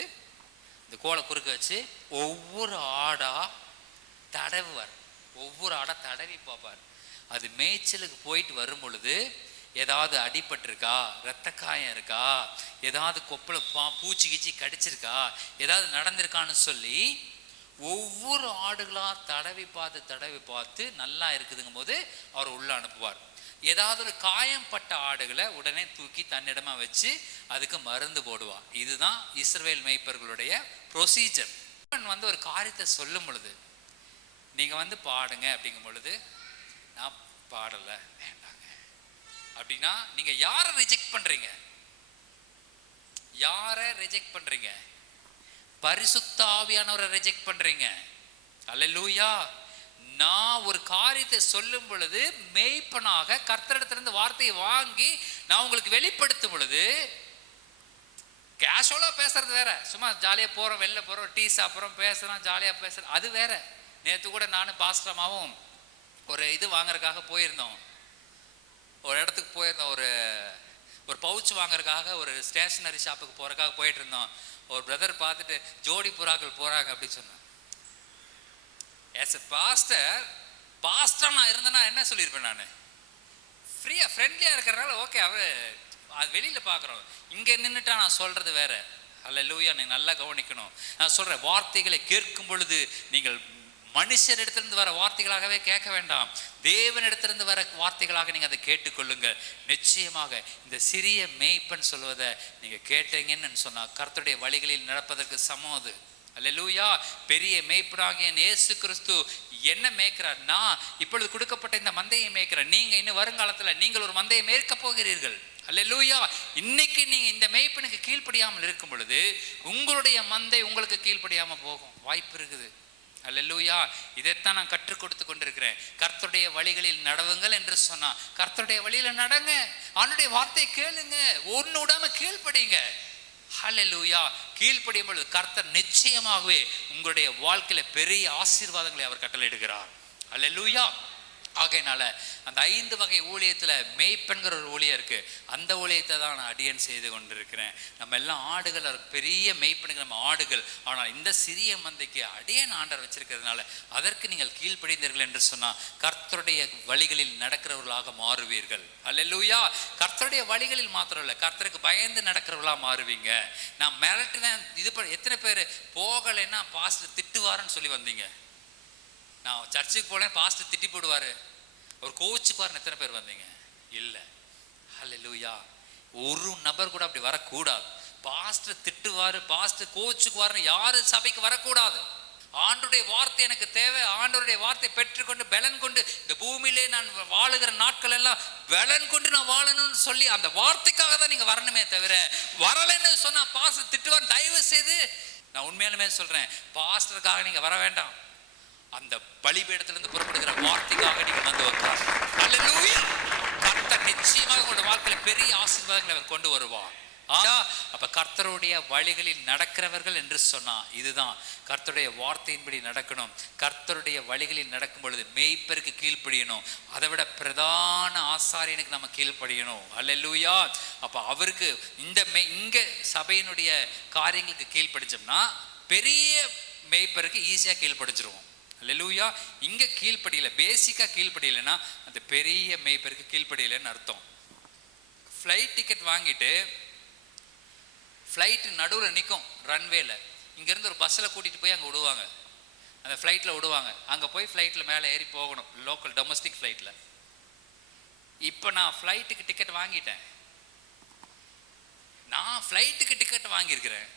இந்த கோலை குறுக்க வச்சு ஒவ்வொரு ஆடா தடவுவார். ஒவ்வொரு ஆடா தடவி பார்ப்பார். அது மேய்ச்சலுக்கு போயிட்டு வரும் பொழுது ஏதாவது அடிபட்டிருக்கா, ரத்த காயம் இருக்கா, ஏதாவது கொப்பள பூச்சி கீச்சி கடிச்சிருக்கா, ஏதாவது நடந்திருக்கான்னு சொல்லி ஒவ்வொரு ஆடுகளா தடவி பார்த்து நல்லா இருக்குதுங்கும் போது அவர் உள்ள அனுப்புவார். ஏதாவது ஒரு காயம் பட்ட ஆடுகளை உடனே தூக்கி தன்னிடமா வச்சு அதுக்கு மருந்து போடுவார். இதுதான் இஸ்ரவேல் மேய்ப்பர்களுடைய ப்ரொசீஜர். வந்து ஒரு காரியத்தை சொல்லும் பொழுது நீங்க பாடுங்க அப்படிங்கும் பொழுது நான் பாடல வேண்டாங்க அப்படின்னா நீங்க யாரை ரிஜெக்ட் பண்றீங்க? யாரை ரிஜெக்ட் பண்றீங்க? பரிசுத்த ஆவியானவரை ரிஜெக்ட் பண்றீங்க. அல்லேலூயா. நான் ஒரு காரியத்தை சொல்லும் பொழுது மேய்ப்பனாக கர்த்தரிடத்திலிருந்து வார்த்தையை வாங்கி நான் உங்களுக்கு வெளிப்படுத்தும் பொழுது கேஷுவலா பேசுறது வேற, சும்மா ஜாலியா போறோம், வெளில போறோம், டீ சாப்பிட்றோம், பேசுறோம், ஜாலியா பேசுறோம், அது வேற. நேற்று கூட நானும் பாஸ்டரமாவும் ஒரு இது வாங்கறதுக்காக போயிருந்தோம். ஒரு இடத்துக்கு போயிருந்தோம், ஒரு பவுச் வாங்கறதுக்காக ஒரு ஸ்டேஷனரி ஷாப்புக்கு போறதுக்காக போயிட்டு இருந்தோம். ஒரு பிரதர் பார்த்துட்டு ஜோடி புறாக்கள் போறாங்க அப்படின்னு சொன்னான். ஆஸ் எ பாஸ்டர் நான் இருந்தேன்னா என்ன சொல்லியிருப்பேன்? நான் ஃப்ரீயா ஃப்ரெண்ட்லியா இருக்கிறனால ஓகே, அவர் அது வெளியில பார்க்குறோம், இங்க நின்றுட்டா நான் சொல்றது வேற. அல்லேலூயா. நீங்க நல்லா கவனிக்கணும். நான் சொல்றேன், வார்த்தைகளை கேட்கும் பொழுது நீங்கள் மனுஷரிடத்திலிருந்து வர வார்த்தைகளாகவே கேட்க வேண்டாம், தேவனிடத்திலிருந்து வர வார்த்தைகளாக நீங்க அதை கேட்டுக்கொள்ளுங்க. நிச்சயமாக இந்த சிறிய மேய்ப்பன் சொல்வதை நீங்க கேட்டீங்கன்னு சொன்னா கர்த்தருடைய வழிகளில் நடப்பதற்கு சமம் அது. அல்லேலூயா. பெரிய மேய்ப்பனாகிய இயேசு கிறிஸ்து என்ன மேய்க்கிறார்? நான் இப்பொழுது கொடுக்கப்பட்ட இந்த மந்தையை மேய்க்கிறார். நீங்க இன்னும் வருங்காலத்துல நீங்கள் ஒரு மந்தையை மேய்க்க போகிறீர்கள். அல்லேலூயா. இன்னைக்கு நீங்க இந்த மேய்ப்பனுக்கு கீழ்ப்படியாமல் இருக்கும் பொழுது உங்களுடைய மந்தை உங்களுக்கு கீழ்ப்படியாம போகும் வாய்ப்பு இருக்குது. அல்லேலூயா. இதைத்தான் நான் கற்றுக் கொடுத்து கொண்டிருக்கிறேன். கர்த்தருடைய வழிகளில் நடவுங்கள் என்று சொன்னா கர்த்தருடைய வழியில நடங்க, அவனுடைய வார்த்தையை கேளுங்க, ஒன்னு விடாம கீழ்ப்படிங்க. ஹல்லேலூயா. கீழ்ப்படியும் பொழுது கர்த்தர் நிச்சயமாகவே உங்களுடைய வாழ்க்கையில பெரிய ஆசீர்வாதங்களை அவர் கட்டளையிடுகிறார். ஹல்லேலூயா. ஆகையினால அந்த 5 வகை ஊழியத்துல மேய்ப்பன்கிற ஒரு ஊழியம் இருக்கு. அந்த ஊழியத்தை தான் நான் அடியன் செய்து கொண்டிருக்கிறேன். நம்ம எல்லாம் ஆடுகள், பெரிய மேய்ப்பனுக்கு நம்ம ஆடுகள். ஆனால் இந்த சிறிய மந்தைக்கு அடியன் ஆண்டவர் வச்சிருக்கிறதுனால அதற்கு நீங்கள் கீழ்ப்படிந்தீர்கள் என்று சொன்னா கர்த்தருடைய வழிகளில் நடக்கிறவர்களாக மாறுவீர்கள். அல்லேலூயா. கர்த்தருடைய வழிகளில் மாத்திரம் இல்லை, கர்த்தருக்கு பயந்து நடக்கிறவர்களா மாறுவீங்க. நான் மிரட்டுவேன் இது எத்தனை பேர் போகலைன்னா பாஸ்டர் திட்டுவாருன்னு சொல்லி வந்தீங்க? நான் சர்ச்சுக்கு போனேன், பாஸ்டர் திட்டி போடுவாரு, ஒரு கோச்சுக்குவாருன்னு எத்தனை பேர் வந்தீங்க? இல்லை. ஹல்லேலூயா. ஒரு நபர் கூட அப்படி வரக்கூடாது. பாஸ்டர் திட்டுவாரு, பாஸ்டர் கோச்சுக்குவாருன்னு யாரும் சபைக்கு வரக்கூடாது. ஆண்டவருடைய வார்த்தை எனக்கு தேவை, ஆண்டவருடைய வார்த்தை பெற்றுக்கொண்டு பலன் கொண்டு இந்த பூமியிலே நான் வாழுகிற நாட்கள் எல்லாம் பலன் கொண்டு நான் வாழணும்னு சொல்லி அந்த வார்த்தைக்காக தான் நீங்க வரணுமே தவிர வரலன்னு சொன்னா பாஸ்டர் திட்டுவார். தயவு செய்து நான் உண்மையாலுமே சொல்றேன், பாஸ்டருக்காக நீங்க வர வேண்டாம். அந்த பலிபீடத்திலிருந்து புறப்படுகிற வார்த்தைக்காக நீங்க வந்து உட்கார். அல்லேலூயா. கர்த்தர் நிச்சயமாக உங்களுடைய வாழ்க்கையில பெரிய ஆசீர்வாதங்களை அவர் கொண்டு வருவார். அப்ப அப்ப கர்த்தருடைய வழிகளில் நடக்கிறவர்கள் என்று சொன்னா இதுதான், கர்த்தருடைய வார்த்தையின்படி நடக்கணும். கர்த்தருடைய வழிகளில் நடக்கும் பொழுது மேய்ப்பருக்கு கீழ்ப்படியணும். அதை விட பிரதான ஆசாரியனுக்கு நம்ம கீழ்ப்படியணும். அல்லேலூயா. அப்ப அவருக்கு இங்க சபையினுடைய காரியங்களுக்கு கீழ்ப்படிச்சோம்னா பெரிய மேய்ப்பருக்கு ஈஸியா கீழ்ப்படிச்சிருவோம். அல்லேலூயா. இங்க கீழ்ப்படியல, பேசிக்கா கீழ்ப்படியலைன்னா அந்த பெரிய மேய்ப்பருக்கு கீழ்ப்படியலைன்னு அர்த்தம். ஃப்ளைட் டிக்கெட் வாங்கிட்டு ஃப்ளைட் நடுவில் நிற்கும் ரன்வேல, இங்கேருந்து ஒரு பஸ்ஸில் கூட்டிகிட்டு போய் அங்கே விடுவாங்க, அந்த ஃப்ளைட்டில் விடுவாங்க. அங்கே போய் ஃப்ளைட்டில் மேலே ஏறி போகணும், லோக்கல் டொமஸ்டிக் ஃப்ளைட்டில். இப்போ நான் ஃப்ளைட்டுக்கு டிக்கெட் வாங்கிட்டேன், நான் ஃப்ளைட்டுக்கு டிக்கெட் வாங்கியிருக்கிறேன்.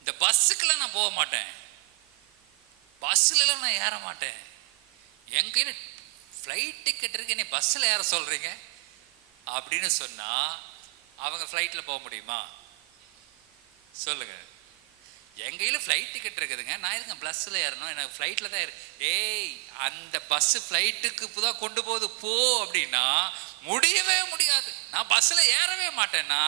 இந்த பஸ்ஸுக்கெல்லாம் நான் போக மாட்டேன், பஸ்ஸுலலாம் நான் ஏற மாட்டேன். என் கையில் ஃப்ளைட் டிக்கெட் இருக்கு, என்னை பஸ்ஸில் ஏற சொல்கிறீங்க அப்படின்னு சொன்னால் அவங்க ஃப்ளைட்டில் போக முடியுமா சொல்லுங்க? என் கையில் ஃப்ளைட் டிக்கெட் இருக்குதுங்க, நான் எதுங்க பஸ்ஸில் ஏறணும், எனக்கு ஃப்ளைட்டில் தான் ஏய் அந்த பஸ்ஸு ஃப்ளைட்டுக்கு தான் கொண்டு போகுது போ அப்படின்னா முடியவே முடியாது. நான் பஸ்ஸில் ஏறவே மாட்டேன்னா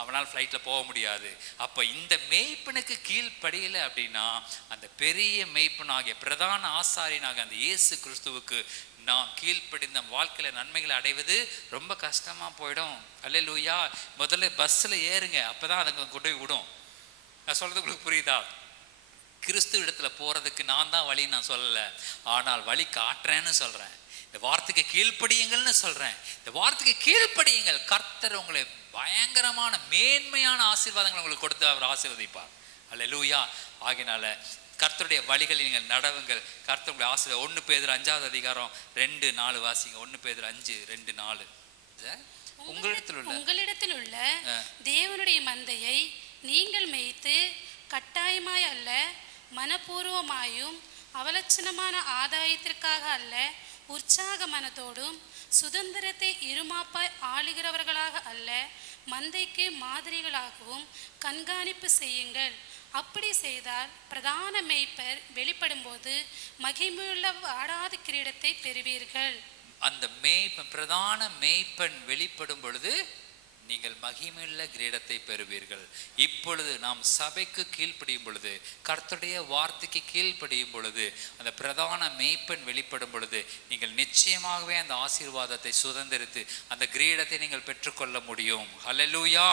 அவனால் ஃப்ளைட்டில் போக முடியாது. அப்போ இந்த மேய்ப்பனுக்கு கீழ்ப்படியலை அப்படின்னா அந்த பெரிய மேய்ப்பனாகிய பிரதான ஆசாரியனாக அந்த இயேசு கிறிஸ்துவுக்கு நாம் கீழ்ப்படிந்த வாழ்க்கையில் நன்மைகளை அடைவது ரொம்ப கஷ்டமாக போயிடும். அல்லேலூயா. முதல்ல பஸ்ஸில் ஏறுங்க, அப்போ தான் அதுங்க கொண்டு போய் விடும். நான் சொல்கிறது உங்களுக்கு புரியுதா? கிறிஸ்து இடத்துல போகிறதுக்கு நான் தான் வழின்னு நான் சொல்லலை, ஆனால் வழி காட்டுறேன்னு சொல்கிறேன். இந்த வார்த்தைக்கு கீழ்ப்படியுங்கள்னு சொல்கிறேன். இந்த வார்த்தைக்கு கீழ்ப்படியுங்கள், கர்த்தர் உங்களை பயங்கரமான மேன்மையான ஆசீர்வாதங்கள் உங்களுக்கு கொடுத்து அவர் ஆசீர்வதிப்பார். அல்லேலூயா. ஆகினால கர்த்தருடைய வழிகளில் நீங்கள் நடவுங்கள், கர்த்தருடைய ஆசீர்வாதம். 1 பேதுரு 5வது அதிகாரம் 2-4 வாசிங்க. 1 பேதுரு 5:2-4. உங்களிடத்தில் உள்ள தேவனுடைய மந்தையை நீங்கள் மேய்த்து கட்டாயமாய் அல்ல, மனப்பூர்வமாயும் அவலட்சணமான ஆதாயத்திற்காக அல்ல, உற்சாக மனத்தோடும் சுதந்திரத்தை இருமாப்பாய் ஆளுகிறவர்களாக அல்ல, மந்தைக்கு மாதிரிகளாகவும் கண்காணிப்பு செய்யுங்கள். அப்படி செய்தால் பிரதான மேய்ப்பர் வெளிப்படும்போது மகிமையுள்ள வாடாத கிரீடத்தை பெறுவீர்கள். அந்த பிரதான மேய்ப்பன் வெளிப்படும் பொழுது நீங்கள் மகிமையுள்ள கிரீடத்தை பெறுவீர்கள். இப்பொழுது நாம் சபைக்கு கீழ்ப்படியும் பொழுது, கர்த்தருடைய வார்த்தைக்கு கீழ்ப்படியும் பொழுது, அந்த பிரதான மேய்ப்பன் வெளிப்படும் பொழுது நீங்கள் நிச்சயமாகவே அந்த ஆசீர்வாதத்தை சுதந்திரித்து அந்த கிரீடத்தை நீங்கள் பெற்றுக்கொள்ள முடியும். ஹல்லேலூயா.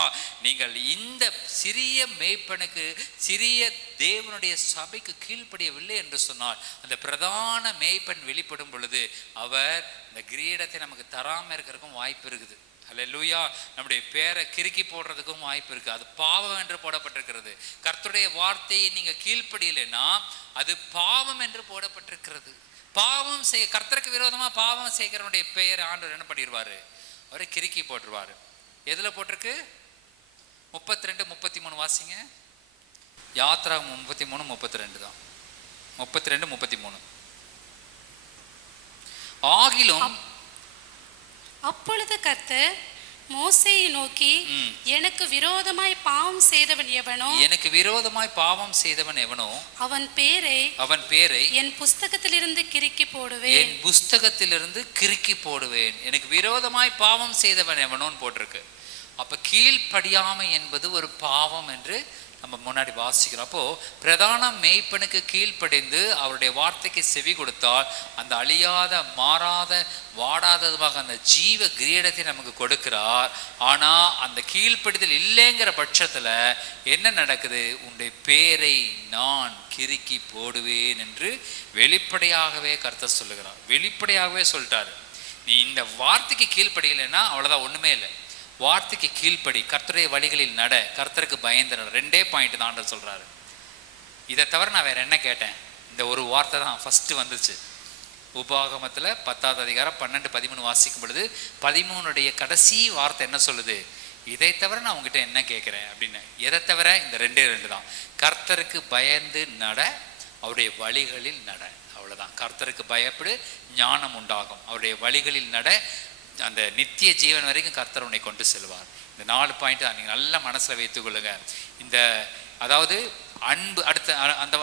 நீங்கள் இந்த சிறிய மேய்ப்பனுக்கு, சிறிய தேவனுடைய சபைக்கு கீழ்ப்படியவில்லை என்று சொன்னால் அந்த பிரதான மேய்ப்பன் வெளிப்படும் பொழுது அவர் இந்த கிரீடத்தை நமக்கு தராமல் இருக்கிறதுக்கும் வாய்ப்பு இருக்குது. அல்லேலூயா. நம்முடைய பேரை கிறுக்கி போடுறதுக்கும் வாய்ப்பு இருக்கு. அது பாவம் என்று போடப்பட்டிருக்கிறது. கர்த்தருடைய வார்த்தையை நீங்க கீழ்ப்படியலைன்னா அது பாவம் என்று போடப்பட்டிருக்கிறது. பாவம் செய்ய, கர்த்தருக்கு விரோதமா பாவம் செய்கிறவனுடைய பெயர் ஆண்டவர் என்ன பண்ணிடுவாரு? அவரை கிறுக்கி போட்டுருவாரு. எதுல போட்டிருக்கு? 32-33 வாசிங்க. யாத்ரா 33-32 தான். 32-33. ஆகிலும் அப்பொழுது கர்த்தர் மோசேயை நோக்கி, எனக்கு விரோதமாய் பாவம் செய்தவன் எவனோ, எனக்கு விரோதமாய் பாவம் செய்தவன் எவனோ அவன் பேரை என் புஸ்தகத்திலிருந்து கிறுக்கி போடுவேன், என் புஸ்தகத்திலிருந்து கிறுக்கி போடுவேன். எனக்கு விரோதமாய் பாவம் செய்தவன் எவனோன்னு போட்டிருக்கு. அப்ப கீழ்ப்படியாமை என்பது ஒரு பாவம் என்று நம்ம முன்னாடி வாசிக்கிறோம். அப்போ பிரதான மேய்ப்பனுக்கு கீழ்ப்படிந்து அவருடைய வார்த்தைக்கு செவி கொடுத்தால் அந்த அழியாத, மாறாத, வாடாததுமாக அந்த ஜீவ கிரீடத்தை நமக்கு கொடுக்கிறார். ஆனா அந்த கீழ்ப்படிதல் இல்லைங்கிற பட்சத்துல என்ன நடக்குது? உன்னுடைய பேரை நான் கிறுக்கி போடுவேன் என்று வெளிப்படையாகவே கர்த்தர் சொல்லுகிறார். வெளிப்படையாகவே சொல்லிட்டாரு. நீ இந்த வார்த்தைக்கு கீழ்ப்படியலைன்னா அவ்வளவுதான், ஒண்ணுமே இல்லை. வார்த்தைக்கு கீழ்ப்படி, கர்த்தருடைய வழிகளில் நட, கர்த்தருக்கு பயந்து நட. 2 பாயிண்ட் தான் ஆண்டவர் சொல்றாரு. இதை தவிர நான் வேற என்ன கேட்டேன்? இந்த ஒரு வார்த்தை தான் ஃபர்ஸ்ட் வந்துச்சு. உபாகமத்துல 10வது அதிகாரம் 12-13 வாசிக்கும் பொழுது 13 கடைசி வார்த்தை என்ன சொல்லுது? இதை தவிர நான் உங்ககிட்ட என்ன கேட்கிறேன் அப்படின்னு. எதை தவிர? இந்த 2 தான். கர்த்தருக்கு பயந்து நட, அவருடைய வழிகளில் நட. அவ்வளவுதான். கர்த்தருக்கு பயப்படு, ஞானம் உண்டாகும். அவருடைய வழிகளில் நட, அந்த நித்திய ஜீவன் வரைக்கும் கர்த்தர் உன்னை கொண்டு செல்வார். இந்த 4 பாயிண்ட் தான் நீங்க நல்லா மனசுல வைத்துக் கொள்ளுங்க. இந்த அதாவது அன்பு. அடுத்த அந்த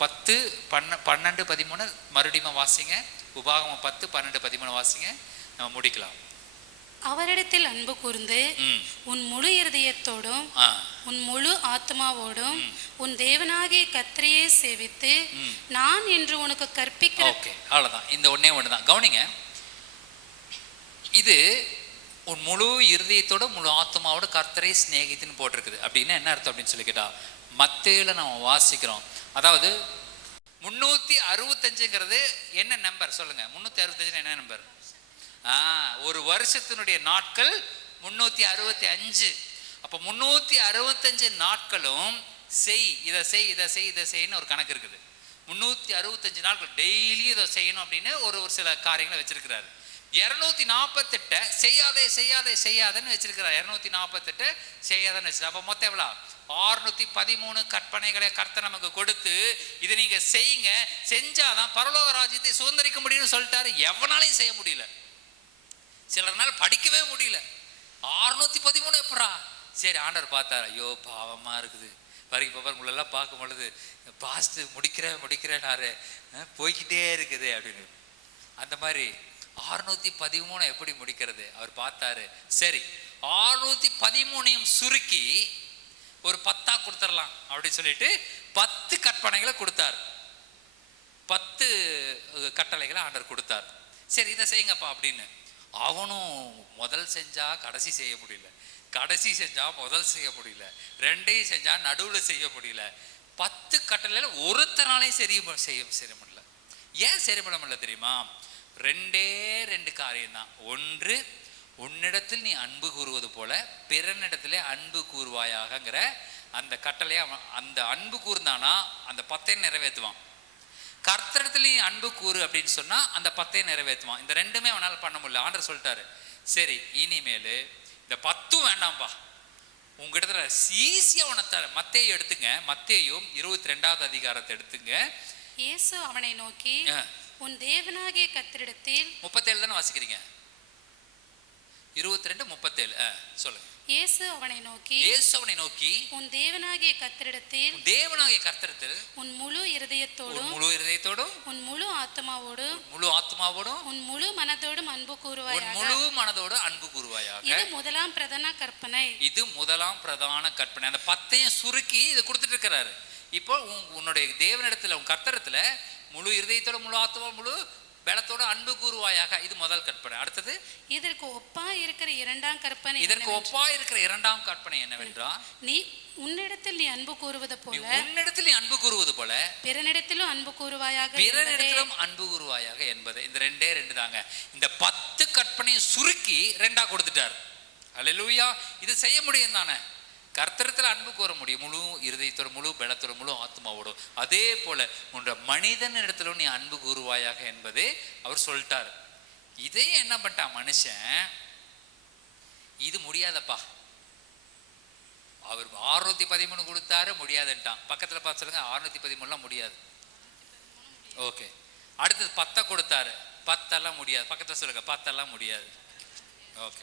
10, 12, 13 மறுபடியும் வாசிங்க. உபாகமம் 10, 12, 13 வாசிங்க. நம்ம முடிக்கலாம். அவரிடத்தில் அன்பு கூர்ந்து உன் முழு இருதயத்தோடும் உன் முழு ஆத்மாவோடும் உன் தேவனாகிய கர்த்தரையே சேவித்து நான் என்று உனக்கு கற்பிக்கிறேன். ஓகே, அவ்வளவுதான். இந்த ஒண்ணே ஒண்ணுதான் கவனிங்க. இது உன் முழு இருதயத்தோட முழு ஆத்மாவோட கர்த்தரை சிநேகித்துன்னு போட்டிருக்குது. அப்படின்னா என்ன அர்த்தம் அப்படின்னு சொல்லி கேட்டா, மத்தேயுல நம்ம வாசிக்கிறோம். அதாவது 365ங்கிறது என்ன நம்பர் சொல்லுங்க? 365 என்ன நம்பர்? ஒரு வருஷத்தினுடைய நாட்கள் 365. அப்ப 365 நாட்களும் இதை செய்யன்னு ஒரு கணக்கு இருக்குது. 365 நாட்கள் டெய்லி இதை செய்யணும் அப்படின்னு ஒரு சில காரியங்களை வச்சிருக்கிறாரு. 248 செய்யாதேன்னு வச்சிருக்கிறார். 248 செய்யாதன்னு வச்சிருக்காரு. அப்ப மொத்தம் எவ்வளோ? 613 கற்பனைகளை கர்த்தர் நமக்கு கொடுத்து இதை நீங்க செய்யுங்க, செஞ்சாதான் பரலோக ராஜ்யத்தை சுதந்திரிக்க முடியும்னு சொல்லிட்டாரு. எவனாலையும் செய்ய முடியல, சிலர்னால படிக்கவே முடியல. 613 எப்படா? சரி, ஆண்டவர் பார்த்தாரு, ஐயோ பாவமா இருக்குது, உங்களெல்லாம் பார்க்கும் பொழுது பாஸ்ட் முடிக்கிறேன்னாரு, போய்கிட்டே இருக்குது அப்படின்னு. அந்த மாதிரி 613 எப்படி முடிக்கிறது அவர் பார்த்தாரு. சரி, 613 சுருக்கி ஒரு 10 கொடுத்துடலாம் அப்படின்னு சொல்லிட்டு 10 கற்பனைகளை கொடுத்தார். 10 கட்டளைகளை ஆண்டவர் கொடுத்தார். சரி, இதை செய்யுங்கப்பா அப்படின்னு. அவனும் முதல் செஞ்சா கடைசி செய்ய முடியல, கடைசி செஞ்சா முதல் செய்ய முடியல, ரெண்டையும் செஞ்சா நடுவில் செய்ய முடியல. 10 கட்டளையில ஒருத்தனாலையும் செய்ய முடியல. ஏன் சரி பண்ண முடியல தெரியுமா? 2 காரியம் தான். ஒன்று, உன்னிடத்தில் நீ அன்பு கூறுவது போல பிறனிடத்திலே அன்பு கூறுவாயாகங்கிற அந்த கட்டளையை அந்த அன்பு கூர்ந்தானா அந்த 10 நிறைவேற்றுவான். கர்த்தரிடத்துல நீ அன்பு கூறு அப்படின்னு சொன்னா அந்த 10 நிறைவேற்றுவான். இந்த 2மே அவனால் பண்ண முடியல. ஆண்டவர் சொல்லிட்டாரு, சரி இனிமேல் இந்த 10 வேண்டாம்ப்பா, உங்ககிட்ட ஈஸியா உனத்தாரு. மத்தேயு எடுத்துங்க, மத்தேயு 22வது அதிகாரத்தை எடுத்துங்க. இயேசு அவனை நோக்கி உன் தேவனாகிய கர்த்தரிடத்தில் 37 தானே வாசிக்கிறீங்க? 22:37 சொல்லுங்க. இயேசு அவனை நோக்கி உன் தேவனாகிய கர்த்தரிடத்தில் உன் முழு இருதயத்தோடும் உன் முழு ஆத்மாவோடும் உன் முழு மனதோடும் அன்பு கூறுவாயாக. இது முதலாம் பிரதான கற்பனை. அந்த 10 சுருக்கி இது கொடுத்துட்டு இருக்கிறாரு. இப்போ உன்னுடைய தேவனிடத்துல உன் கர்த்தரிடத்துல முழு இருதயத்தோட முழு ஆத்மா முழு பலத்தோட அன்பு கூறுவாயாக. இது முதல் கற்பனை. அடுத்தது, இதற்கு ஒப்பா இருக்கிற இரண்டாம் கற்பனை என்னவென்றால், நீ உன்னிடத்தில் நீ அன்பு கூறுவது போல பிறனிடத்திலும் அன்பு கூறுவாயாக என்பது. இந்த 2 தாங்க. இந்த 10 கற்பனையை சுருக்கி 2 கொடுத்துட்டார். அல்லேலூயா. இது செய்ய முடியும் தானே? கர்த்தரிடத்தில் அன்பு கூற முடியும், முழு இருதயத்தோட முழு பலத்தோட முழு ஆத்மாவோடும். அதே போல உன்ற மனிதன் இடத்துல நீ அன்பு கூறுவாயாக என்பதே அவர் சொல்லிட்டார். இதே என்ன பண்ணிட்டான் மனுஷன், இது முடியாதப்பா. அவர் 613 கொடுத்தாரு, முடியாதுன்ட்டான். பக்கத்துல பார்த்து சொல்லுங்க, 613 முடியாது. ஓகே, அடுத்தது 10 கொடுத்தாரு, 10 முடியாது. பக்கத்துல சொல்லுங்க, 10 முடியாது. ஓகே,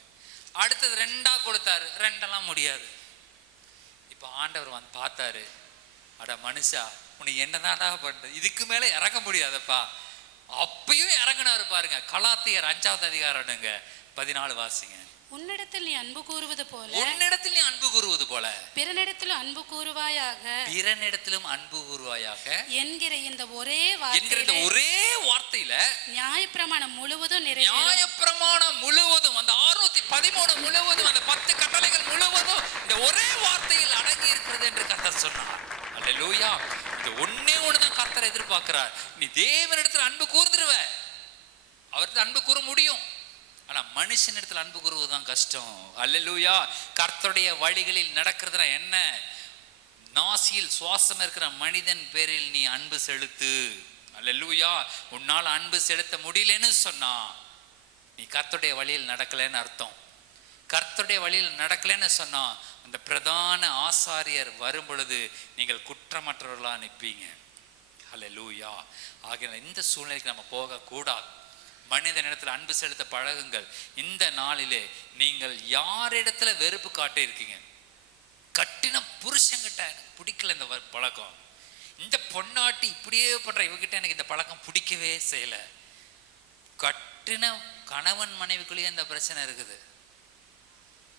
அடுத்தது 2 கொடுத்தாரு, 2 முடியாது. இப்போ ஆண்டவர் வந்து பார்த்தாரு, அட மனுஷா உன்னை என்னதான்டா பண்றது, இதுக்கு மேல இறங்க முடியாதப்பா. அப்பயும் இறங்கினாரு பாருங்க. கலாத்தியர் 5வது அதிகாரம்ங்க 14 வாசிங்க. உன்னிடத்தில் நீ அன்பு கூறுவது போல பிறனிடத்திலும் அன்பு கூறுவாயாக என்கிற இந்த ஒரே வார்த்தையில நியாயப்பிரமாணம் முழுவதும் அந்த 613 முழுவதும் அந்த 10 கட்டளைகள் முழுவதும் இந்த ஒரே வார்த்தையில் அடங்கி இருக்கிறது என்று கர்த்தர் சொன்னார். அல்லேலூயா. இது ஒண்ணே ஒண்ணுதான் கர்த்தர் எதிர்பார்க்கிறார். நீ தேவனிடத்தில் அன்பு கூர்ந்துருவ, அவர்கிட்ட அன்பு கூற முடியும். ஆனா மனுஷனிடத்தில் அன்பு கூறுவதுதான் கஷ்டம். அல்லேலூயா. கர்த்தருடைய வழிகளில் நடக்கிறதுனா என்ன? நாசியில் சுவாசம் இருக்கிற மனிதன் பேரில் நீ அன்பு செலுத்து. அல்லேலூயா. உன்னால் அன்பு செலுத்த முடியலன்னு சொன்னா நீ கர்த்தருடைய வழியில் நடக்கலன்னு அர்த்தம். கர்த்தருடைய வழியில் நடக்கலன்னு சொன்னா அந்த பிரதான ஆசாரியர் வரும் பொழுது நீங்கள் குற்றமற்றவர்களா நிற்பீங்க. அல்லேலூயா. ஆகிய இந்த சூழ்நிலைக்கு நம்ம போக கூடாது. மனிதனிடத்தில் அன்பு செலுத்த பழகுங்கள். இந்த நாளிலே நீங்கள் யாரிடத்துல வெறுப்பு காட்டி இருக்கீங்க? கட்டின புருஷங்கிட்ட எனக்கு பிடிக்கல இந்த பழக்கம், இந்த பொன்னாட்டி இப்படியே பண்ற இவகிட்ட எனக்கு இந்த பழக்கம் பிடிக்கவே செய்யல. கட்டின கணவன் மனைவிக்குள்ளேயே இந்த பிரச்சனை இருக்குது.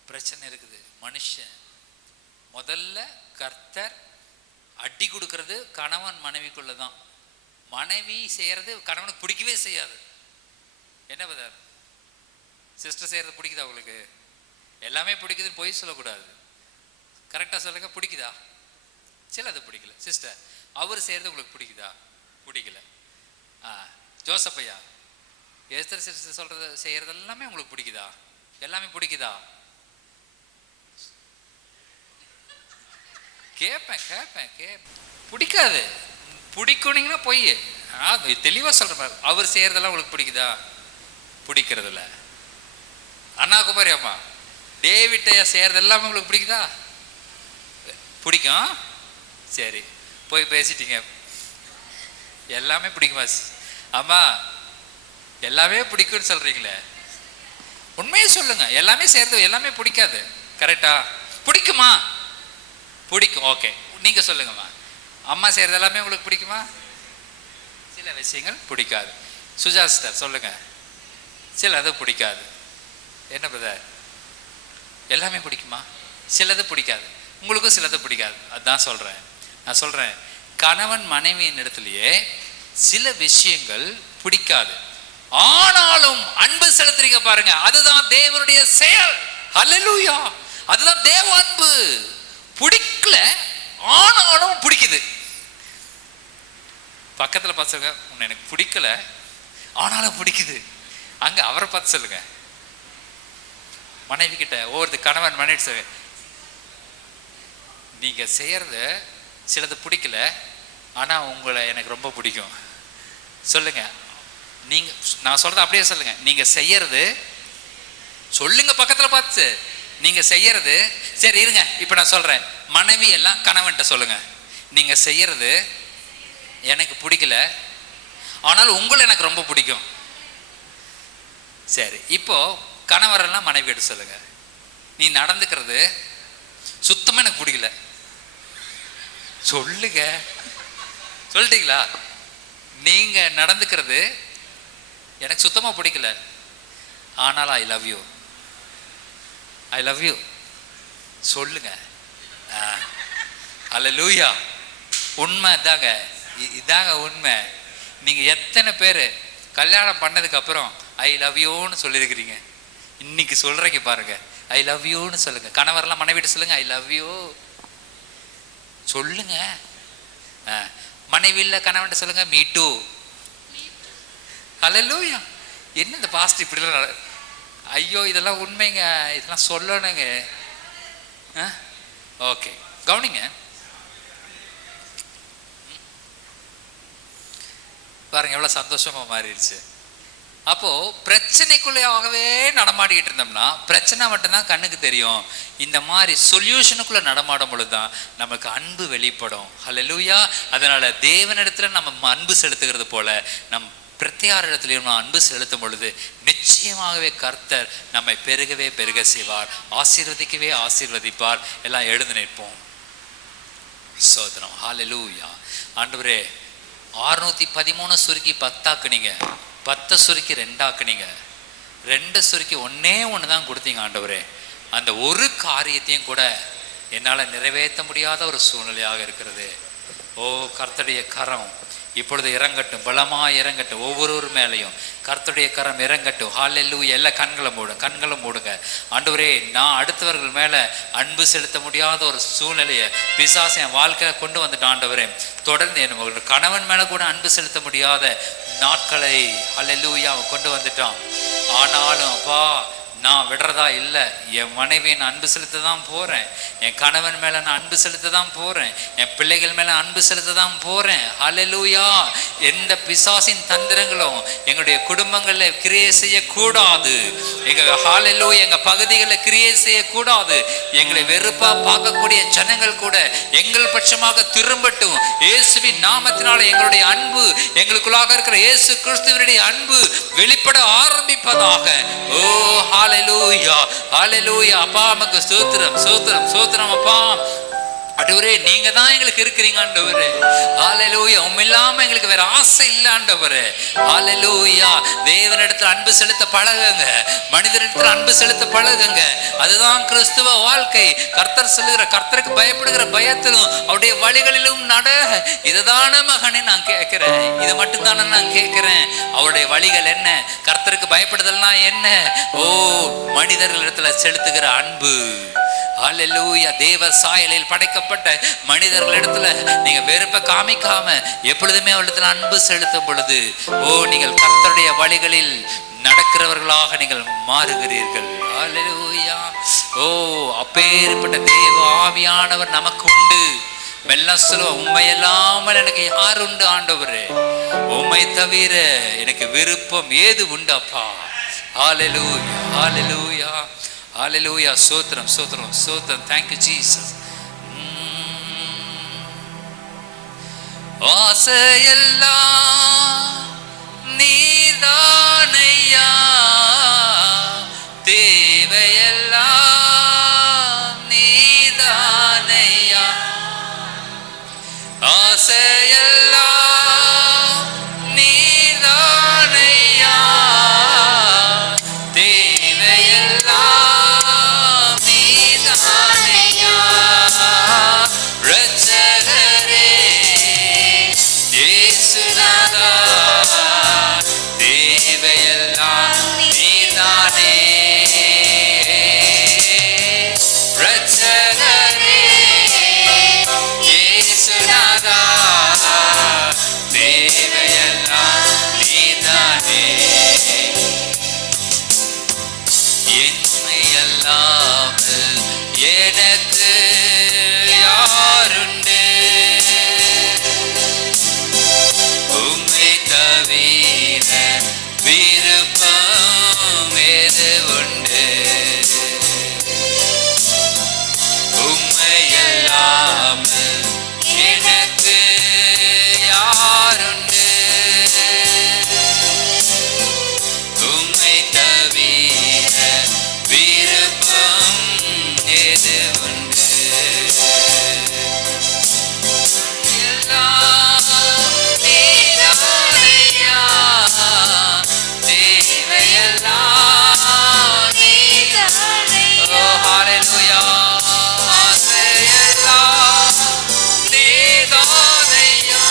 பிரச்சனை இருக்குது. மனுஷன் முதல்ல கர்த்தர் அடி கொடுக்கறது கணவன் மனைவிக்குள்ளதான். மனைவி செய்யறது கணவனுக்கு பிடிக்கவே செய்யாது. என்ன பதார் சிஸ்டர் செய்யறது பிடிக்குதா உங்களுக்கு? எல்லாமே பிடிக்குதுன்னு பொய் சொல்லக்கூடாது, கரெக்டாக சொல்லுங்க. பிடிக்குதா? சில அது பிடிக்கல. சிஸ்டர் அவர் செய்யறது உங்களுக்கு பிடிக்குதா? பிடிக்கல. ஜோசப்பையா எஸ்தர் சிஸ்டர் சொல்றது செய்யறது எல்லாமே உங்களுக்கு பிடிக்குதா? எல்லாமே பிடிக்குதா? கேட்பேன். பிடிக்காது. பிடிக்கணுங்கன்னா பொய். தெளிவாக சொல்கிறேன். அவர் செய்கிறதெல்லாம் உங்களுக்கு பிடிக்குதா? பிடிக்கிறதில்ல. அண்ணா குமாரி அம்மா டேவிட்டையா செய்கிறது எல்லாமே உங்களுக்கு பிடிக்குதா? பிடிக்கும். சரி, போய் பேசிட்டீங்க. எல்லாமே பிடிக்குமா அம்மா? எல்லாமே பிடிக்கும்னு சொல்கிறீங்களே, உண்மையே சொல்லுங்க. எல்லாமே செய்கிறது எல்லாமே பிடிக்காது, கரெக்டா? பிடிக்குமா? பிடிக்கும். ஓகே, நீங்கள் சொல்லுங்கம்மா. அம்மா செய்கிறது எல்லாமே உங்களுக்கு பிடிக்குமா? சில விஷயங்கள் பிடிக்காது. சுஜாஸ்டர் சொல்லுங்க. சிலது பிடிக்காது. என்ன பிரதர்? எல்லாமே பிடிக்குமா? சிலது பிடிக்காது. உங்களுக்கும் சிலது பிடிக்காது. அதுதான் சொல்கிறேன். நான் சொல்கிறேன், கணவன் மனைவியின் இடத்துலையே சில விஷயங்கள் பிடிக்காது, ஆனாலும் அன்பு செலுத்துறீங்க பாருங்க, அதுதான் தேவனுடைய செயல். ஹல்லேலூயா! அதுதான் தேவ அன்பு. பிடிக்கல ஆனாலும் பிடிக்குது. பக்கத்துல பார்த்து சொல்லுங்க, உன்னை எனக்கு பிடிக்கல ஆனாலும் பிடிக்குது. அங்க அவரை பார்த்து சொல்லுங்க, மனைவி கிட்ட. ஒவ்வொரு கணவன் மனைவி சொல்லுங்க, நீங்க செய்யறது சிலது பிடிக்கல ஆனா உங்களை எனக்கு ரொம்ப பிடிக்கும். சொல்லுங்க. நீங்க நான் சொல்றது அப்படியே சொல்லுங்க. நீங்க செய்யறது சொல்லுங்க, பக்கத்துல பார்த்து நீங்க செய்யறது. சரி இருங்க, இப்ப நான் சொல்றேன். மனைவி எல்லாம் கணவன்கிட்ட சொல்லுங்க, நீங்க செய்யறது எனக்கு பிடிக்கல ஆனால் உங்களை எனக்கு ரொம்ப பிடிக்கும். சரி, இப்போ கணவரெல்லாம் மனைவி எடுத்து சொல்லுங்க, நீ நடந்துக்கிறது சுத்தமா எனக்கு பிடிக்கல. சொல்லுங்க, சொல்லிட்டீங்களா? நீங்க நடந்துக்கிறது எனக்கு சுத்தமா பிடிக்கல ஆனால் I love you, I love you. சொல்லுங்க. அல்லேலூயா! உண்மை தாங்க, இதாங்க உண்மை. நீங்க எத்தனை பேர் கல்யாணம் பண்ணதுக்கு அப்புறம் ஐ லவ் யூன்னு சொல்லியிருக்கிறீங்க? இன்னைக்கு சொல்றீங்க பாருங்க, ஐ லவ் யூன்னு சொல்லுங்க. கணவரெல்லாம் மனைவிட்டு சொல்லுங்க, ஐ லவ் யூ சொல்லுங்க. மனைவி இல்ல கணவன் சொல்லுங்க, மீ டூ. அல்லேலூயா! என்ன இந்த பாஸ்ட் இப்படி? ஐயோ, இதெல்லாம் உண்மைங்க, இதெல்லாம் சொல்லணுங்க. ஓகே, கவனிங்க பாருங்க, எவ்வளவு சந்தோஷமா மாறிடுச்சு. அப்போ பிரச்சனைக்குள்ளேயாகவே நடமாடிக்கிட்டு இருந்தோம்னா பிரச்சனை மட்டும்தான் கண்ணுக்கு தெரியும். இந்த மாதிரி சொல்யூஷனுக்குள்ள நடமாடும் பொழுதுதான் நமக்கு அன்பு வெளிப்படும். ஹல்லேலூயா! அதனால தேவனிடத்துல நம்ம அன்பு செலுத்துகிறது போல நம் பிரத்தியார் இடத்துலையும் அன்பு செலுத்தும் பொழுது நிச்சயமாகவே கர்த்தர் நம்மை பெருகவே பெருக செய்வார், ஆசீர்வதிக்கவே ஆசீர்வதிப்பார். எல்லாம் எழுந்து நிற்போம். சோதனம். ஹல்லேலூயா! ஆண்டவரே, 613 சுருக்கி 10 ஆக்குனீங்க, 10 சுருக்கி 2 ஆக்குனீங்க, 2 சுருக்கி ஒன்னே ஒன்று தான் கொடுத்தீங்க ஆண்டவரே. அந்த ஒரு காரியத்தையும் கூட என்னால் நிறைவேற்ற முடியாத ஒரு சூழ்நிலையாக இருக்கிறது. ஓ, கர்த்தருடைய கரம் இப்பொழுது இறங்கட்டும், பலமாக இறங்கட்டும். ஒவ்வொரு மேலையும் கர்த்தருடைய கரம் இறங்கட்டும். ஹல்லேலூயா! எல்லா கண்களை மூடுங்க. ஆண்டவரே, நான் அடுத்தவர்கள் மேலே அன்பு செலுத்த முடியாத ஒரு சூழ்நிலையை பிசாசு என் வாழ்க்கையில கொண்டு வந்துட்டான் ஆண்டவரே. தொடர்ந்து என் கணவன் மேலே கூட அன்பு செலுத்த முடியாத நாட்களை ஹல்லேலூயா அவன் கொண்டு வந்துட்டான். ஆனாலும் அப்பா, நான் விடுறதா இல்லை. என் மனைவி நான் அன்பு செலுத்த தான் போகிறேன், என் கணவன் மேலே நான் அன்பு செலுத்த தான் போகிறேன், என் பிள்ளைகள் மேலே அன்பு செலுத்த தான் போகிறேன். ஹல்லேலூயா! எந்த பிசாசின் தந்திரங்களும் எங்களுடைய குடும்பங்களில் கிரியை செய்யக்கூடாது. ஹல்லேலூயா! எங்கள் பகுதிகளில் கிரியை செய்யக்கூடாது. எங்களை வெறுப்பாக பார்க்கக்கூடிய ஜனங்கள் கூட எங்கள் பட்சமாக திரும்பட்டும். இயேசுவின் நாமத்தினால எங்களுடைய அன்பு, எங்களுக்குள்ளாக இருக்கிற இயேசு கிறிஸ்துவினுடைய அன்பு வெளிப்பட ஆரம்பிப்பதாக. ஓ ஹல்லேலூயா! ஹல்லேலூயா! அப்பா, நமக்கு ஸ்தோத்திரம், ஸ்தோத்திரம், ஸ்தோத்திரம் அப்பா. ஆண்டவரே நீங்க தான் எங்களுக்கு இருக்கிறீங்க ஆண்டவரே. ஹல்லேலூயா. உம்மை இல்லாம எங்களுக்கு வேற ஆசை இல்ல ஆண்டவரே. ஹல்லேலூயா. தேவனிடத்தில் அன்பு செலுத்த பழகுங்க, மனிதனிடத்தில் அன்பு செலுத்த பழகுங்க. அதுதான் கிறிஸ்துவ வாழ்க்கை. கர்த்தர் சொல்லுகிற, கர்த்தருக்கு பயப்படுகிற பயத்திலும் அவருடைய வழிகளிலும் நட. இதுதான மகனே நான் கேட்கிறேன், இதை மட்டும் தானே நான் கேட்கிறேன். அவருடைய வழிகள் என்ன? கர்த்தருக்கு பயப்படுதல்னா என்ன? ஓ, மனிதர்களிடத்துல செலுத்துகிற அன்பு. ஹல்லேலூயா. தேவ சாயலில் படைக்கப்பட்ட மனிதர்களிடத்துல நீங்க வெறுப்பை காமிக்காம எப்பொழுதுமே அவளிடத்துல அன்பு செலுத்தும் பொழுது, ஓ, நீங்கள் கர்த்தருடைய வழிகளில் நடக்கிறவர்களாக நீங்கள் மாறுகிறீர்கள். ஹல்லேலூயா. ஓ, அப்பேற்பட்ட தேவ ஆவியானவர் நமக்கு உண்டு. மெல்ல சொல்லுவ, உண்மை இல்லாமல் எனக்கு யார் உண்டு ஆண்டவரே? உண்மை தவிர எனக்கு விருப்பம் ஏது உண்டு அப்பா? ஹல்லேலூயா, ஹல்லேலூயா, ஹல்லேலூயா. ஸ்தோத்திரம், ஸ்தோத்திரம், ஸ்தோத்திரம். Thank you Jesus. ஆசையெல்லாம் நீர்தானையா, தேவையெல்லாம் நீர்தானையா. ஆசையெல்லாம் நீர்தானையா, தேவையெல்லாம் நீர்தானையா. இரட்சகரே இயேசுநாதா, தேவையெல்லாம் நீர்தானே. இரட்சகரே இயேசுநாதா, தேவையெல்லாம் நீர்தானே. என்னை அல்லாமல் எனக்கு யாருண்டு? உம்மை தவிர விருப்பம் ஏது உண்டு? உம்மை அல்லாமல் எனக்கு யாருண்டு? உம்மை தவிர விருப்பம் ஏது உண்டு? எல்லாம் நீதானையா, தேவையெல்லாம் நீதானையா. ஓ, ஹல்லேலூயா. ஆசையெல்லாம் நீதானையா.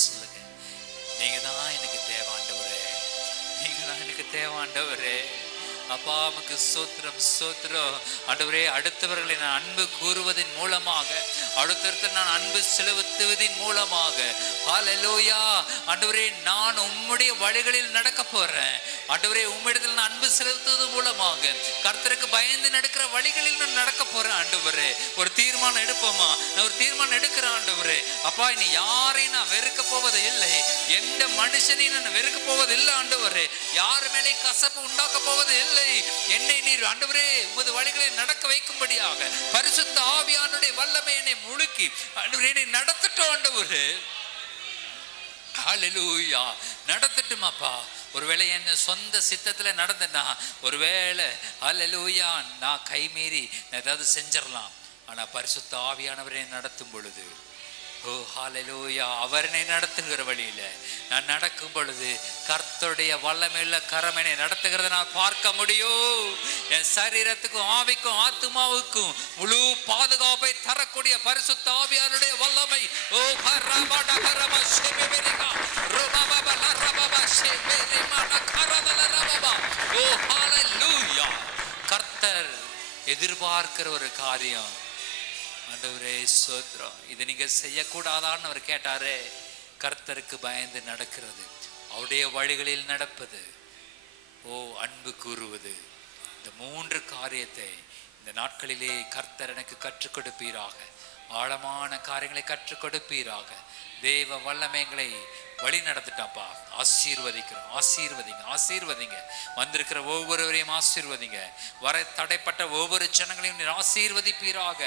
சொல்லுங்க, நீங்க தான் எனக்கு தேவாண்டவரே, நீங்க தான் எனக்கு தேவாண்டவரே. அப்பா நமக்கு ஸ்தோத்திரம், ஸ்தோத்திரம். ஆண்டவரே, அடுத்தவர்களை நான் அன்பு கூறுவதன் மூலமாக, அடுத்தவர்கள் நான் அன்பு செலுத்துவதன் மூலமாக, ஹல்லேலூயா, ஆண்டவரே, நான் உம்முடைய வழிகளில் நடக்க போறேன். ஆண்டவரே, உம்மிடத்தில் நான் அன்பு செலுத்துவது மூலமாக கர்த்தருக்கு பயந்து நடக்கிற வழிகளில் நான் நடக்க போறேன். ஆண்டவரே, ஒரு தீர்மானம் எடுப்போமா? நான் ஒரு தீர்மானம் எடுக்கிறேன். ஆண்டவரே, அப்பா, இனி யாரையும் நான் வெறுக்க போவது இல்லை, எந்த மனுஷனையும் நான் வெறுக்க போவது இல்லை. ஆண்டவரே, யார் மேலே கசப்பு உண்டாக்க போவது இல்லை. என்னை நீர் ஆண்டவரே உமது வழிகளில் நடக்க வைக்கும்படியாக பரிசுத்த ஆவியானுடைய வல்லமை என்னை முழுக்கி ஆண்டவரே என்னை நடத்தட்டும். ஆண்டவரே, ஹல்லேலூயா, நடத்தட்டுமாப்பா. ஒருவேளை என் சொந்த சித்தத்துல நடந்தேன்னா, ஒருவேளை ஹல்லேலூயா நான் கைமீறி ஏதாவது செஞ்சிடலாம். ஆனா பரிசுத்த ஆவியானவரை நடத்தும் பொழுது, ஓ ஹல்லேலூயா, அவர் என்னை நடத்துகிற வழியில நான் நடக்கும் பொழுது கர்த்தருடைய வல்லமையுள்ள கரம் என்னை நடத்துகிறத நான் பார்க்க முடியும். என் சரீரத்துக்கும் ஆவிக்கும் ஆத்துமாவுக்கும் முழு பாதுகாப்பை தரக்கூடிய பரிசுத்த ஆவியானுடைய வல்லமை. ஓ கரபட கரப ஷெபெரிகா ரோபாபா லரபாபா ஷெபெரிமான கரதல ரபாபா. ஓ ஹல்லேலூயா, கர்த்தர் எதிர்பார்க்கிற ஒரு காரியம். ஆண்டவரே ஸ்தோத்திரம். இது நீங்க செய்யக்கூடாதான்னு அவர் கேட்டாரே. கர்த்தருக்கு பயந்து நடக்கிறது, அவருடைய வழிகளில் நடப்பது, ஓ அன்பு கூறுவது, இந்த 3 காரியத்தை இந்த நாட்களிலே கர்த்தர் எனக்கு கற்றுக் கொடுப்பீராக. ஆழமான காரியங்களை கற்றுக் கொடுப்பீராக. தேவ வல்லமைகளை வழி நடத்திட்டாப்பா. ஆசீர்வதிக்கிறோம். ஆசீர்வதிங்க, ஆசீர்வதிங்க. வந்திருக்கிற ஒவ்வொருவரையும் ஆசீர்வதிங்க. வர தடைப்பட்ட ஒவ்வொரு ஜனங்களையும் நீர் ஆசீர்வதிப்பீராக.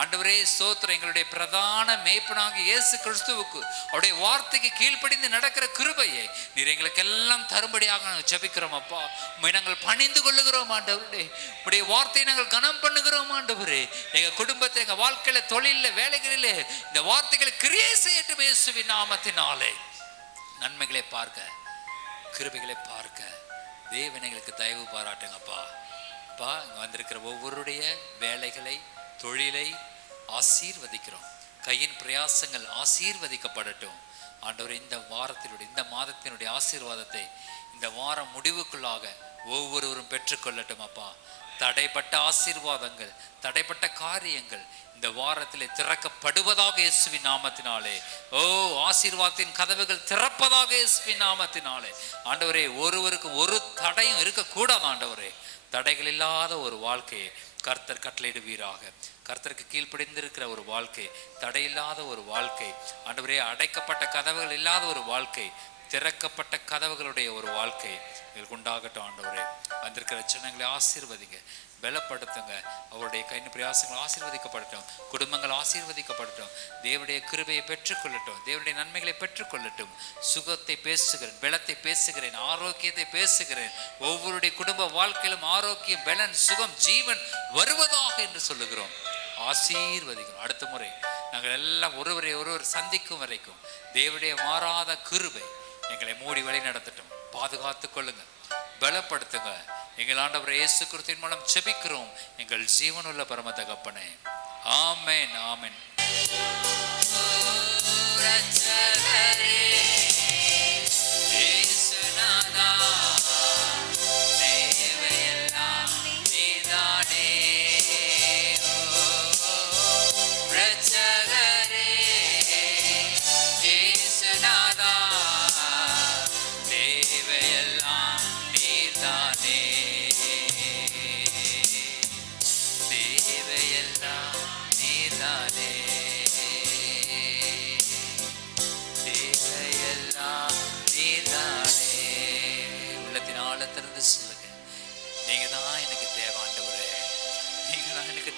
ஆண்டவரே ஸ்தோத்திரம். எங்களுடைய பிரதான மேய்ப்பனாகிய இயேசு கிறிஸ்துவுக்கு அவருடைய வார்த்தைக்கு கீழ்ப்படிந்து நடக்கிற கிருபையை நீர் எங்களுக்கு எல்லாம் தரும்படியாக நாங்கள் ஜெபிக்கிறோம் அப்பா. உம்மை நாங்கள் பணிந்து கொள்ளுகிறோம் ஆண்டவரே. உடைய வார்த்தையை நாங்கள் கனம் பண்ணுகிறோம் ஆண்டவரே. எங்க குடும்பத்தை, எங்க வாழ்க்கையில, தொழில, வேலைகளிலே இந்த வார்த்தைகளை கிரியை செய்யட்டும் இயேசுவின் நாமத்தினாலே. நன்மைகளை பார்க்க, கிருபைகளை பார்க்க தேவன் எங்களுக்கு தயவு பாராட்டுங்கப்பா. அப்பா, இங்கே வந்திருக்கிற ஒவ்வொருடைய வேலைகளை, தொழிலை ஆசீர்வதிக்கிறோம். கையின் பிரயாசங்கள் ஆசீர்வதிக்கப்படட்டும் ஆண்டவர். இந்த வாரத்தினுடைய, இந்த மாதத்தினுடைய ஆசீர்வாதத்தை இந்த வாரம் முடிவுக்குள்ளாக ஒவ்வொருவரும் பெற்றுக்கொள்ளட்டும் அப்பா. தடைப்பட்ட ஆசீர்வாதங்கள், தடைப்பட்ட காரியங்கள் இந்த வாரத்திலே திறக்கப்படுவதாக இயேசுவின் நாமத்தினாலே. ஓ ஆசீர்வாதத்தின் கதவுகள் திறப்பதாக இயேசுவின் நாமத்தினாலே. ஆண்டவரே, ஒருவருக்கு ஒரு தடையும் இருக்கக்கூடாது ஆண்டவரே. தடைகள் இல்லாத ஒரு வாழ்க்கையை கர்த்தர் கட்டளையிடுவீராக. கர்த்தருக்கு கீழ்ப்படிந்திருக்கிற ஒரு வாழ்க்கை, தடையில்லாத ஒரு வாழ்க்கை ஆண்டவரே. அடைக்கப்பட்ட கதவுகள் இல்லாத ஒரு வாழ்க்கை, திறக்கப்பட்ட கதவுகளுடைய ஒரு வாழ்க்கை எங்களுக்கு உண்டாகட்டும் ஆண்டவரே. வந்திருக்கிற சின்னங்களை ஆசீர்வதிங்க, பலப்படுத்துங்க. அவருடைய கையின் பிரயாசங்கள் ஆசீர்வதிக்கப்படட்டும். குடும்பங்கள் ஆசீர்வதிக்கப்படட்டும். தேவனுடைய கிருபையை பெற்றுக்கொள்ளட்டும். தேவனுடைய நன்மைகளை பெற்றுக்கொள்ளட்டும். சுகத்தை பேசுகிறேன், பலத்தை பேசுகிறேன், ஆரோக்கியத்தை பேசுகிறேன். ஒவ்வொருடைய குடும்ப வாழ்க்கையிலும் ஆரோக்கியம், பலன், சுகம், ஜீவன் வருவதாக என்று சொல்லுகிறோம். ஆசீர்வதிக்கிறோம். அடுத்த முறை நாங்கள் எல்லாம் ஒருவரை ஒருவர் சந்திக்கும் வரைக்கும் தேவனுடைய மாறாத கிருபை எங்களை மூடி வழி நடத்தட்டும். பாதுகாத்துக் கொள்ளுங்க, பலப்படுத்துங்க. எங்கள் ஆண்டவர் இயேசு கிறிஸ்துவின் மூலம் ஜெபிக்கிறோம் எங்கள் ஜீவனுள்ள பரம தகப்பனே. ஆமென், ஆமென்.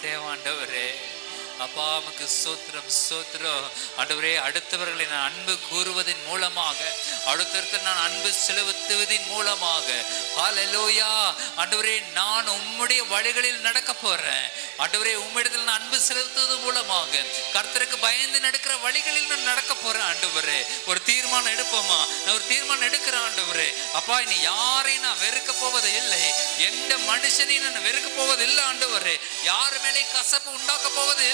தேவாண்டவரே, அப்பா நமக்கு ஸ்தோத்திரம், ஸ்தோத்திரம் ஆண்டவரே. அடுத்தவர்களை நான் அன்பு கூறுவதன் மூலமாக, அடுத்தவர்கள் நான் அன்பு செலுத்துவதன் மூலமாக, ஹல்லேலூயா ஆண்டவரே, நான் உம்முடைய வழிகளில் நடக்க போறேன் ஆண்டவரே. உம்மிடத்தில் நான் அன்பு செலுத்துவது மூலமாக கர்த்தருக்கு பயந்து நடக்கிற வழிகளில் நான் நடக்க போறேன் ஆண்டவரே. ஒரு தீர்மானம் எடுப்போமா? நான் ஒரு தீர்மானம் எடுக்கிறேன் ஆண்டவரே. அப்பா, இனி யாரையும் நான் வெறுக்க போவது இல்லை, எந்த மனுஷனையும் நான் வெறுக்க போவது இல்லை ஆண்டவரே. யாரு மேலே கசப்பு உண்டாக்க போவது இல்லை